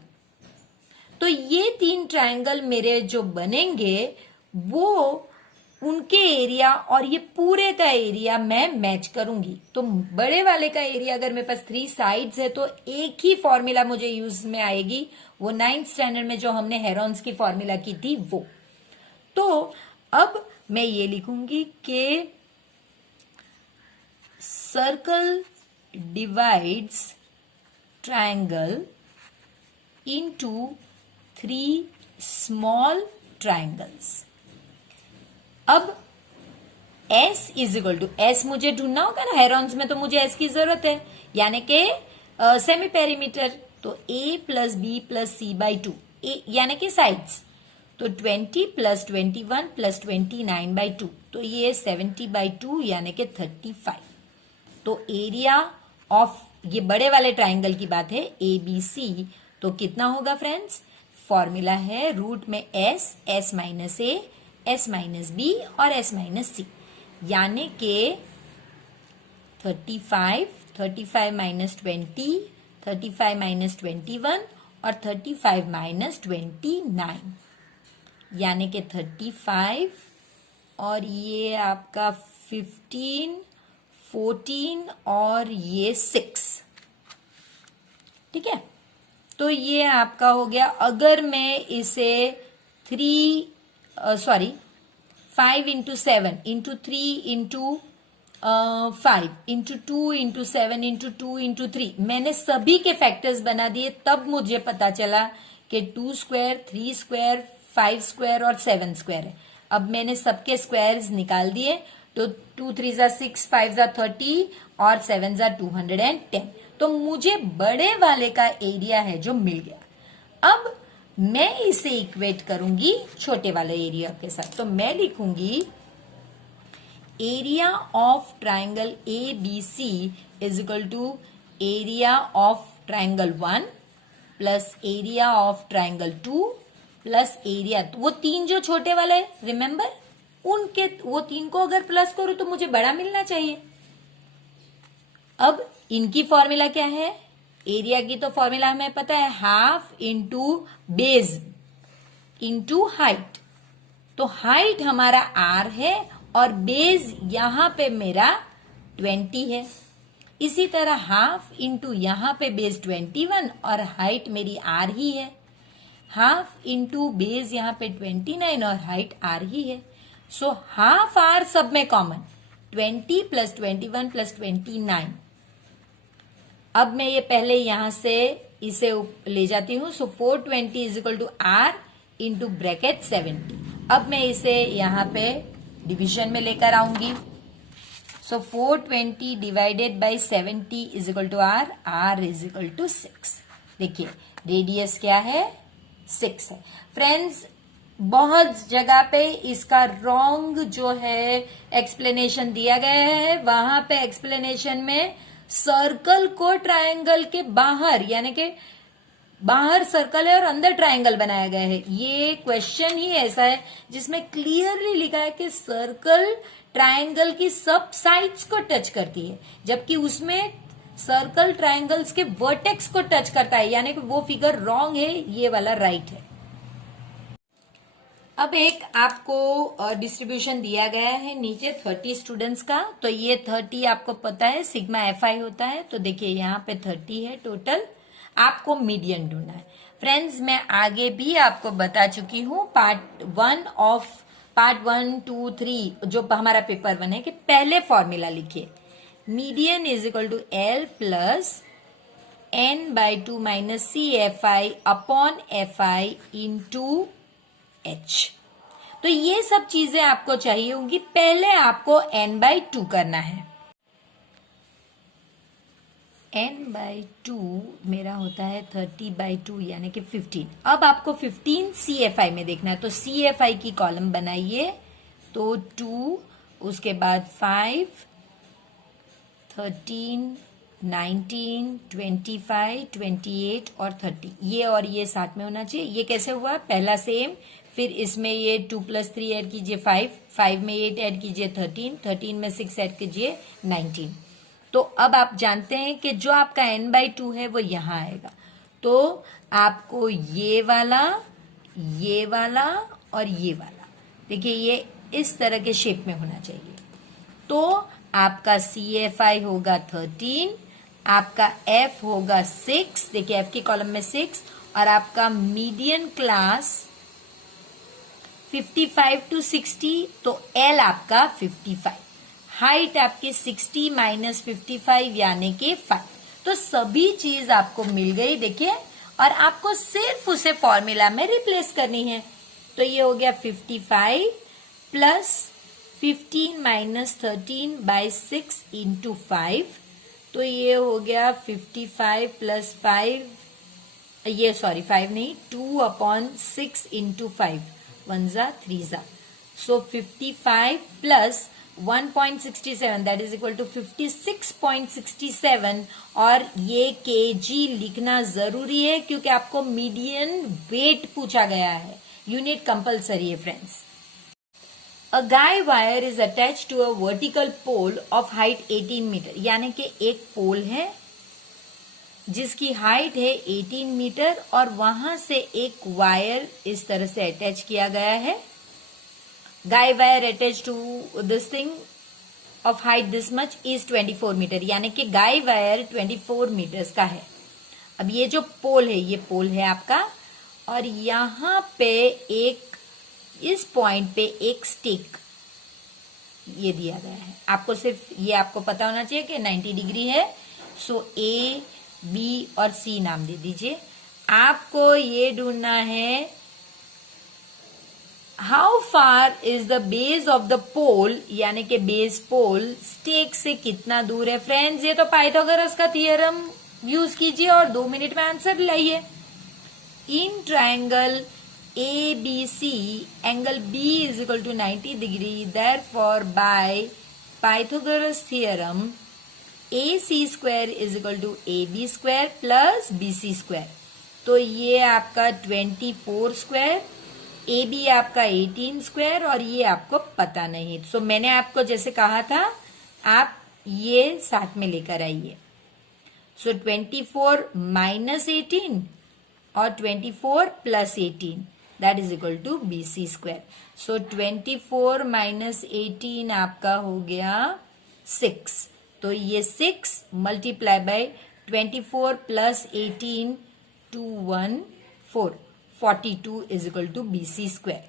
तो ये 3 ट्रायंगल मेरे जो बनेंगे वो उनके एरिया और ये पूरे का एरिया मैं मैच करूंगी। तो बड़े वाले का एरिया अगर मेरे पास 3 साइड्स है तो एक ही फॉर्मूला मुझे यूज में आएगी, वो 9th स्टैंडर्ड में जो हमने हेरॉन्स की फॉर्मूला की थी वो। तो अब मैं ये लिखूंगी कि circle divides triangle into 3 small triangles. अब S is equal to, S मुझे ढूंढना होगा ना, हेरॉन्स में तो मुझे S की जरूरत है, यानी कि सेमी पेरीमीटर। तो A plus B plus C by 2, यानी कि साइड्स। तो 20 प्लस 21 प्लस 29 बाई 2, तो ये 70 बाई 2 यानी कि 35। तो एरिया ऑफ ये बड़े वाले ट्राइंगल की बात है ABC, तो कितना होगा फ्रेंड्स, फॉर्मूला है रूट में S minus A, S minus B और S माइनस C, यानी कि 35 माइनस 20, 35 माइनस 21 और 35 माइनस 29, यानी कि 35 और ये आपका 15, 14 और ये 6। ठीक है, तो ये आपका हो गया। अगर मैं इसे 5 into 7 into 3 into 5 into 2 into 7 into 2 into 3 मैंने सभी के फैक्टर्स बना दिए, तब मुझे पता चला कि 2 स्क्वायर, 3 स्क्वायर, 5 स्क्वायर और 7 स्क्वायर है। अब मैंने सबके स्क्वायर्स निकाल दिए, तो 2 3 जा 6, 5 जा 30 और 7 जा 210। तो मुझे बड़े वाले का एरिया है जो मिल गया। अब मैं इसे इक्वेट करूंगी छोटे वाले एरिया के साथ, तो मैं लिखूंगी area of triangle ABC is equal to area of triangle 1 plus area of triangle 2 plus area, वो 3 जो छोटे वाले है रिमेंबर, उनके वो 3 को अगर प्लस करूं तो मुझे बड़ा मिलना चाहिए। अब इनकी फॉर्मूला क्या है, एरिया की तो फॉर्मूला हमें पता है, half into base into height. तो हाइट हमारा R है और बेस यहां पे मेरा 20 है। इसी तरह हाफ इंटू यहाँ पे बेस 21 और हाइट मेरी आर ही है, हाफ इंटू बेस यहाँ पे 29 और हाइट आर ही है। सो हाफ आर सब में कॉमन, 20 प्लस 21 प्लस 29। अब मैं ये पहले यहां से इसे ले जाती हूं। So 420 is equal to r into bracket 70। अब मैं इसे यहां पे डिवीजन में लेकर आऊंगी। So 420 divided by 70 is equal to r, r is equal to 6। देखिए रेडियस क्या है, 6 है। फ्रेंड्स बहुत जगह पे इसका रॉन्ग जो है एक्सप्लेनेशन दिया गया है, वहां पे एक्सप्लेनेशन में सर्कल को ट्रायंगल के बाहर, यानी कि बाहर सर्कल है और अंदर ट्रायंगल बनाया गया है। ये क्वेश्चन ही ऐसा है जिसमें क्लियरली लिखा है कि सर्कल ट्रायंगल की सब साइड्स को टच करती है, जबकि उसमें सर्कल ट्रायंगल्स के वर्टेक्स को टच करता है, यानी कि वो फिगर रॉन्ग है, ये वाला राइट है। अब एक आपको डिस्ट्रीब्यूशन दिया गया है नीचे 30 स्टूडेंट्स का, तो ये 30 आपको पता है सिग्मा FI होता है। तो देखिए यहाँ पे 30 है टोटल, आपको मीडियन ढूंढना है। फ्रेंड्स मैं आगे भी आपको बता चुकी हूँ पार्ट 1, 2, 3 जो हमारा पेपर 1 है कि पहले फॉर्मूला लिखिए, median is equal to L plus N/2 minus CFI upon FI into H। तो ये सब चीजें आपको चाहिए होंगी। पहले आपको N/2 करना है। N/2 मेरा होता है 30/2 यानी कि 15। अब आपको 15 CFI में देखना है, तो CFI की कॉलम बनाइए। तो 2, उसके बाद 5, 13, 19, 25, 28 और 30, ये और ये साथ में होना चाहिए। ये कैसे हुआ, पहला सेम, फिर इसमें ये 2 + 3 ऐड कीजिए 5, 5 में 8 ऐड कीजिए 13, 13 में 6 ऐड कीजिए 19। तो अब आप जानते हैं कि जो आपका N/2 है वो यहां आएगा। तो आपको ये वाला और ये वाला, देखिए ये इस तरह के शेप में होना चाहिए। तो आपका CFI होगा 13, आपका F होगा 6, देखिए F की कॉलम में 6, और आपका मीडियन क्लास 55 to 60, तो L आपका 55, हाइट आपकी 60 माइनस 55 यानी कि 5। तो सभी चीज आपको मिल गई देखिए, और आपको सिर्फ उसे फॉर्मूला में रिप्लेस करनी है। तो ये हो गया 55 प्लस 15 माइनस 13/6 इंटू 5, तो ये हो गया 55 प्लस 5, ये सॉरी 5 नहीं, 2/6 इंटू 5, 1 ज़ा 3 ज़ा। So 55 plus 1.67 that is equal to 56.67, और ये केजी लिखना जरूरी है क्योंकि आपको मीडियन वेट पूछा गया है, यूनिट कंपलसरी है friends. A guy wire is attach to a vertical pole of height 18 metre, यानी कि एक पोल है जिसकी हाइट है 18 मीटर और वहां से एक वायर इस तरह से अटैच किया गया है। Guy wire attach to this thing of height this much is 24 metre, यानी कि गाय वायर 24 मीटर्स का है। अब ये जो पोल है, ये पोल है आपका, और यहां पे एक, इस पॉइंट पे एक स्टिक ये दिया गया है। आपको सिर्फ ये आपको पता होना चाहिए कि 90 डिग्री है। सो A, B और C नाम दे दीजिए। आपको ये ढूंढना है how far is the base of the pole, यानी कि बेस पोल स्टेक से कितना दूर है। फ्रेंड्स ये तो पाइथागोरस का थियरम यूज कीजिए और 2 मिनट में आंसर लाइए। In triangle ABC, angle B is equal to 90 degree, therefore by Pythagoras theorem AC square is equal to AB square plus BC square। तो ये आपका 24 स्क्वायर, AB आपका 18 स्क्वायर, और ये आपको पता नहीं। सो मैंने आपको जैसे कहा था आप ये साथ में लेकर आइए। सो 24 माइनस 18 और 24 plus 18 that is equal to BC square. So 24 minus 18 आपका हो गया 6, तो ये 6 multiply by 24 plus 18 2 1 4 42 is equal to BC square.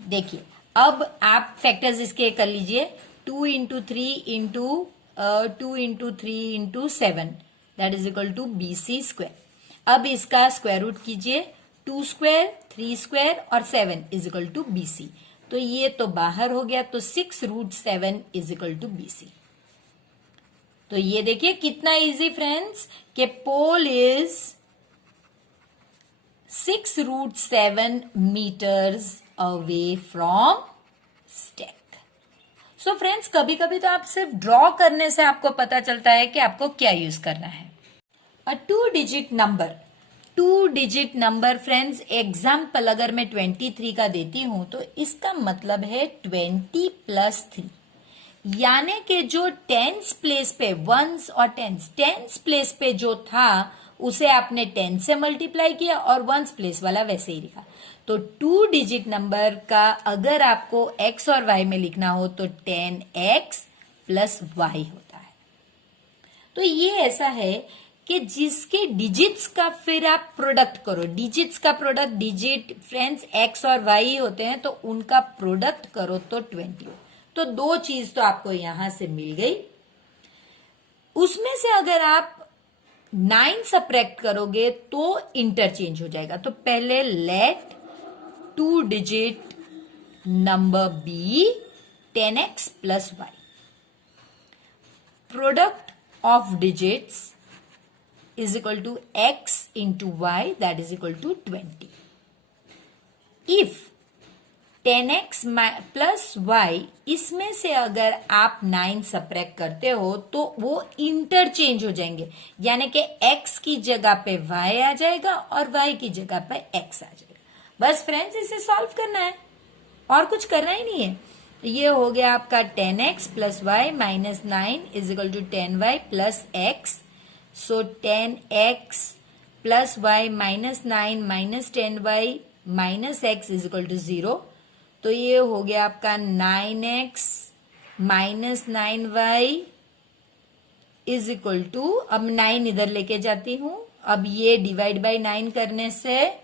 देखिए अब आप फैक्टर्स इसके कर लीजिए, 2 into 3 into 2 into 3 into 7 that is equal to BC square. अब इसका स्क्वायर रूट कीजिए, 2 स्क्वायर 3 स्क्वायर और 7 इज इक्वल टू BC। तो ये तो बाहर हो गया, तो 6 root 7 is equal to BC। तो ये देखिए कितना इजी फ्रेंड्स, कि pole is 6 root 7 metres away from stack. So friends कभी कभी तो आप सिर्फ ड्रॉ करने से आपको पता चलता है कि आपको क्या यूज करना है। अ 2 डिजिट नंबर फ्रेंड्स, एग्जाम्पल अगर मैं 23 का देती हूं तो इसका मतलब है 20 प्लस 3, यानी कि जो टेंस प्लेस पे वंस और टेंस प्लेस पे जो था उसे आपने 10 से मल्टीप्लाई किया और वंस प्लेस वाला वैसे ही लिखा। तो 2 डिजिट नंबर का अगर आपको x और y में लिखना हो तो 10x प्लस y होता है। तो ये ऐसा है कि जिसके डिजिट्स का फिर आप प्रोडक्ट करो, डिजिट्स का प्रोडक्ट, डिजिट फ्रेंड्स x और y होते हैं तो उनका प्रोडक्ट करो तो 20। तो 2 चीज तो आपको यहां से मिल गई। उसमें से अगर आप 9 सब्ट्रैक्ट करोगे तो इंटरचेंज हो जाएगा। तो पहले let 2 digit number be 10x plus y, product of digits is equal to x into y that is equal to 20। If 10x plus y इसमें से अगर आप 9 सब्ट्रैक्ट करते हो तो वो इंटरचेंज हो जाएंगे, यानी कि x की जगह पे y आ जाएगा और y की जगह पे x आ जाएगा। बस फ्रेंड्स इसे सॉल्व करना है और कुछ करना ही नहीं है। तो ये हो गया आपका 10x plus y minus 9 is equal to 10y plus x। So 10x plus y minus 9 minus 10y minus x is equal to 0। तो ये हो गया आपका 9x minus 9y is equal to, अब 9 इधर लेके जाती हूं, अब ये डिवाइड बाय 9 करने से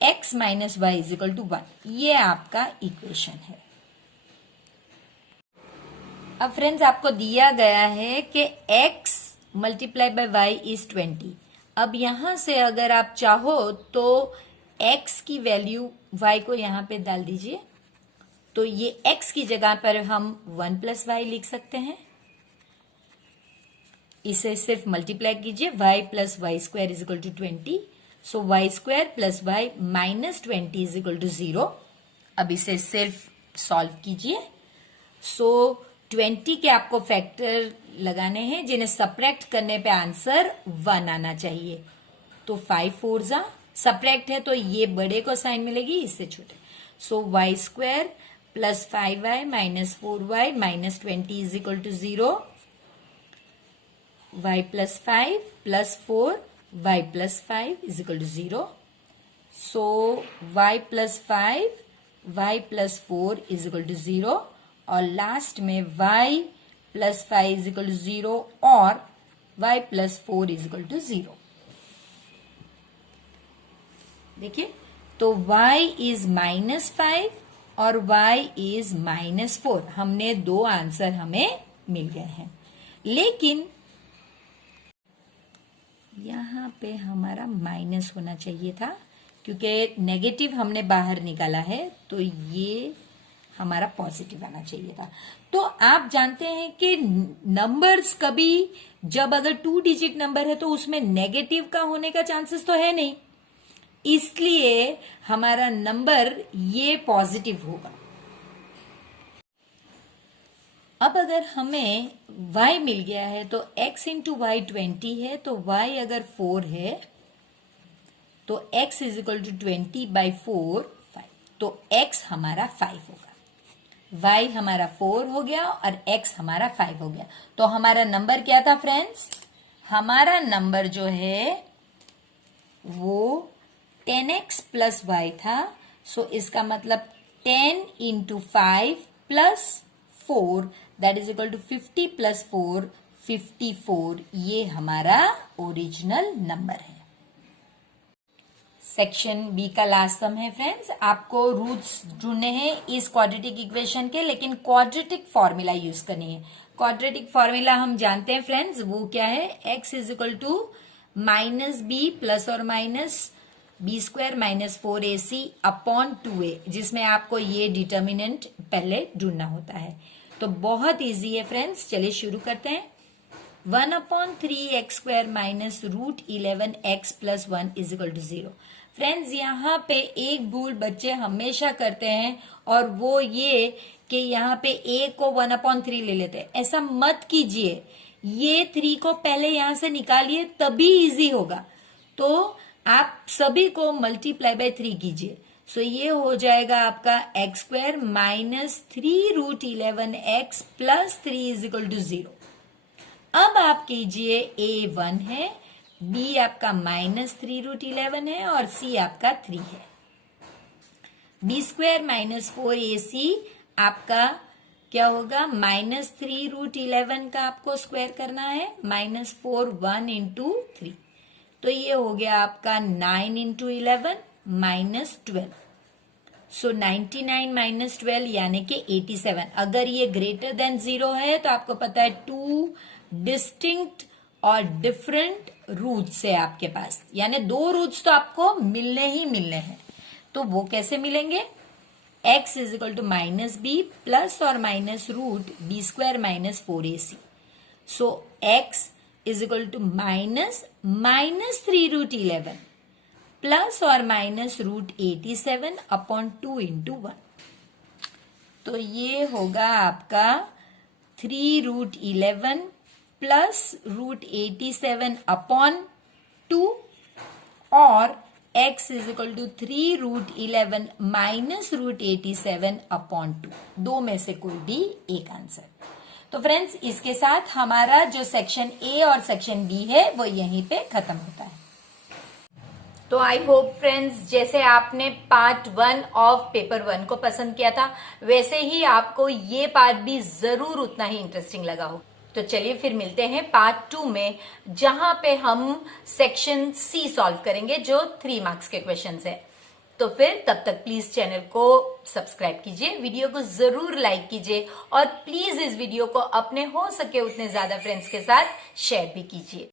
x minus y is equal to 1। ये आपका इक्वेशन है। अब फ्रेंड्स आपको दिया गया है कि x multiply by y is 20। अब यहां से अगर आप चाहो तो x की वैल्यू y को यहां पे डाल दीजिए, तो ये x की जगह पर हम 1 प्लस वाई लिख सकते हैं। इसे सिर्फ मल्टीप्लाई कीजिए, y plus Y square is equal to 20। So y square plus y minus 20 is equal to 0। अब इसे सिर्फ सॉल्व कीजिए। सो 20 के आपको फैक्टर लगाने हैं जिन्हें सब्ट्रैक्ट करने पे आंसर 1 आना चाहिए। तो 5 4 जा, सब्ट्रैक्ट है तो ये बड़े को साइन मिलेगी, इससे छोटे। So y square plus 5y minus 4y minus 20 is equal to 0। y plus 5 plus 4 y plus 5 is equal to 0। So y plus 5 y plus 4 is equal to 0 और लास्ट में y plus 5 is equal to 0 और y plus 4 is equal to 0। देखिए तो y is minus 5 और y is minus 4। हमने 2 answer हमें मिल गए हैं, लेकिन यहां पे हमारा माइनस होना चाहिए था क्योंकि नेगेटिव हमने बाहर निकाला है, तो ये हमारा पॉजिटिव आना चाहिए था। तो आप जानते हैं कि नंबर्स कभी जब अगर 2 डिजिट नंबर है तो उसमें नेगेटिव का होने का चांसेस तो है नहीं, इसलिए हमारा नंबर ये पॉजिटिव होगा। अब अगर हमें y मिल गया है तो x इंटू वाई 20 है, तो y अगर 4 है तो x is equal to 20 by 4 5। तो x हमारा 5 होगा, y हमारा 4 हो गया और x हमारा 5 हो गया। तो हमारा नंबर क्या था फ्रेंड्स? हमारा नंबर जो है वो 10x प्लस y था। सो इसका मतलब 10 into 5 plus 4 that is equal to 50 plus 4 54, ये हमारा ओरिजिनल नंबर है। सेक्शन बी का लास्ट सम है फ्रेंड्स। आपको रूट्स ढूंढने हैं इस क्वाड्रेटिक इक्वेशन के, लेकिन क्वाड्रेटिक फॉर्मूला यूज करनी है। क्वाड्रेटिक फॉर्मूला हम जानते हैं फ्रेंड्स, वो क्या है, x is equal to minus b plus और minus B square minus 4ac upon 2a, जिसमें आपको ये डिटर्मिनेंट पहले ढूंढना होता है। तो बहुत इजी है फ्रेंड्स, चलिए शुरू करते हैं। 1/3 x square minus root 11 x plus 1 is equal to 0। Friends यहाँ पे एक भूल बच्चे हमेशा करते हैं, और वो ये कि यहाँ पे a को 1/3 ले लेते हैं। ऐसा मत कीजिए, ये 3 को पहले यहां से निकालिए तभी इजी होगा। तो आप सभी को मल्टीप्लाई बाय 3 कीजिए। सो ये हो जाएगा आपका x square minus 3 root 11 x plus 3 is equal to 0। अब आप कीजिए a 1 है, b आपका माइनस 3 रूट 11 है और c आपका 3 है। b स्क्वायर माइनस 4ac आपका क्या होगा, माइनस 3 रूट 11 का आपको स्क्वायर करना है, माइनस 4 1 इंटू 3, तो ये हो गया आपका 9 इंटू 11 माइनस 12। सो 99 माइनस 12 यानी कि 87। अगर ये ग्रेटर देन 0 है तो आपको पता है 2 डिस्टिंक्ट और डिफरेंट रूट्स है आपके पास, यानी 2 रूट्स तो आपको मिलने ही मिलने हैं। तो वो कैसे मिलेंगे, x is equal to minus b plus और minus root b square minus 4ac। So x is equal to minus 3 root 11 plus और माइनस रूट 87 अपॉन 2 इंटू 1। तो ये होगा आपका 3 रूट 11 प्लस रूट 87 अपॉन 2 और x is equal to 3 root 11 minus root 87 upon 2, दो में से कोई भी एक आंसर। तो फ्रेंड्स इसके साथ हमारा जो सेक्शन ए और सेक्शन बी है वो यहीं पे खत्म होता है। तो आई होप फ्रेंड्स जैसे आपने पार्ट 1 ऑफ पेपर 1 को पसंद किया था, वैसे ही आपको ये पार्ट भी जरूर उतना ही इंटरेस्टिंग लगा हो। तो चलिए फिर मिलते हैं पार्ट 2 में, जहां पे हम सेक्शन सी सॉल्व करेंगे जो 3 मार्क्स के क्वेश्चंस है। तो फिर तब तक प्लीज चैनल को सब्सक्राइब कीजिए, वीडियो को जरूर लाइक कीजिए और प्लीज इस वीडियो को अपने हो सके उतने ज्यादा फ्रेंड्स के साथ शेयर भी कीजिए।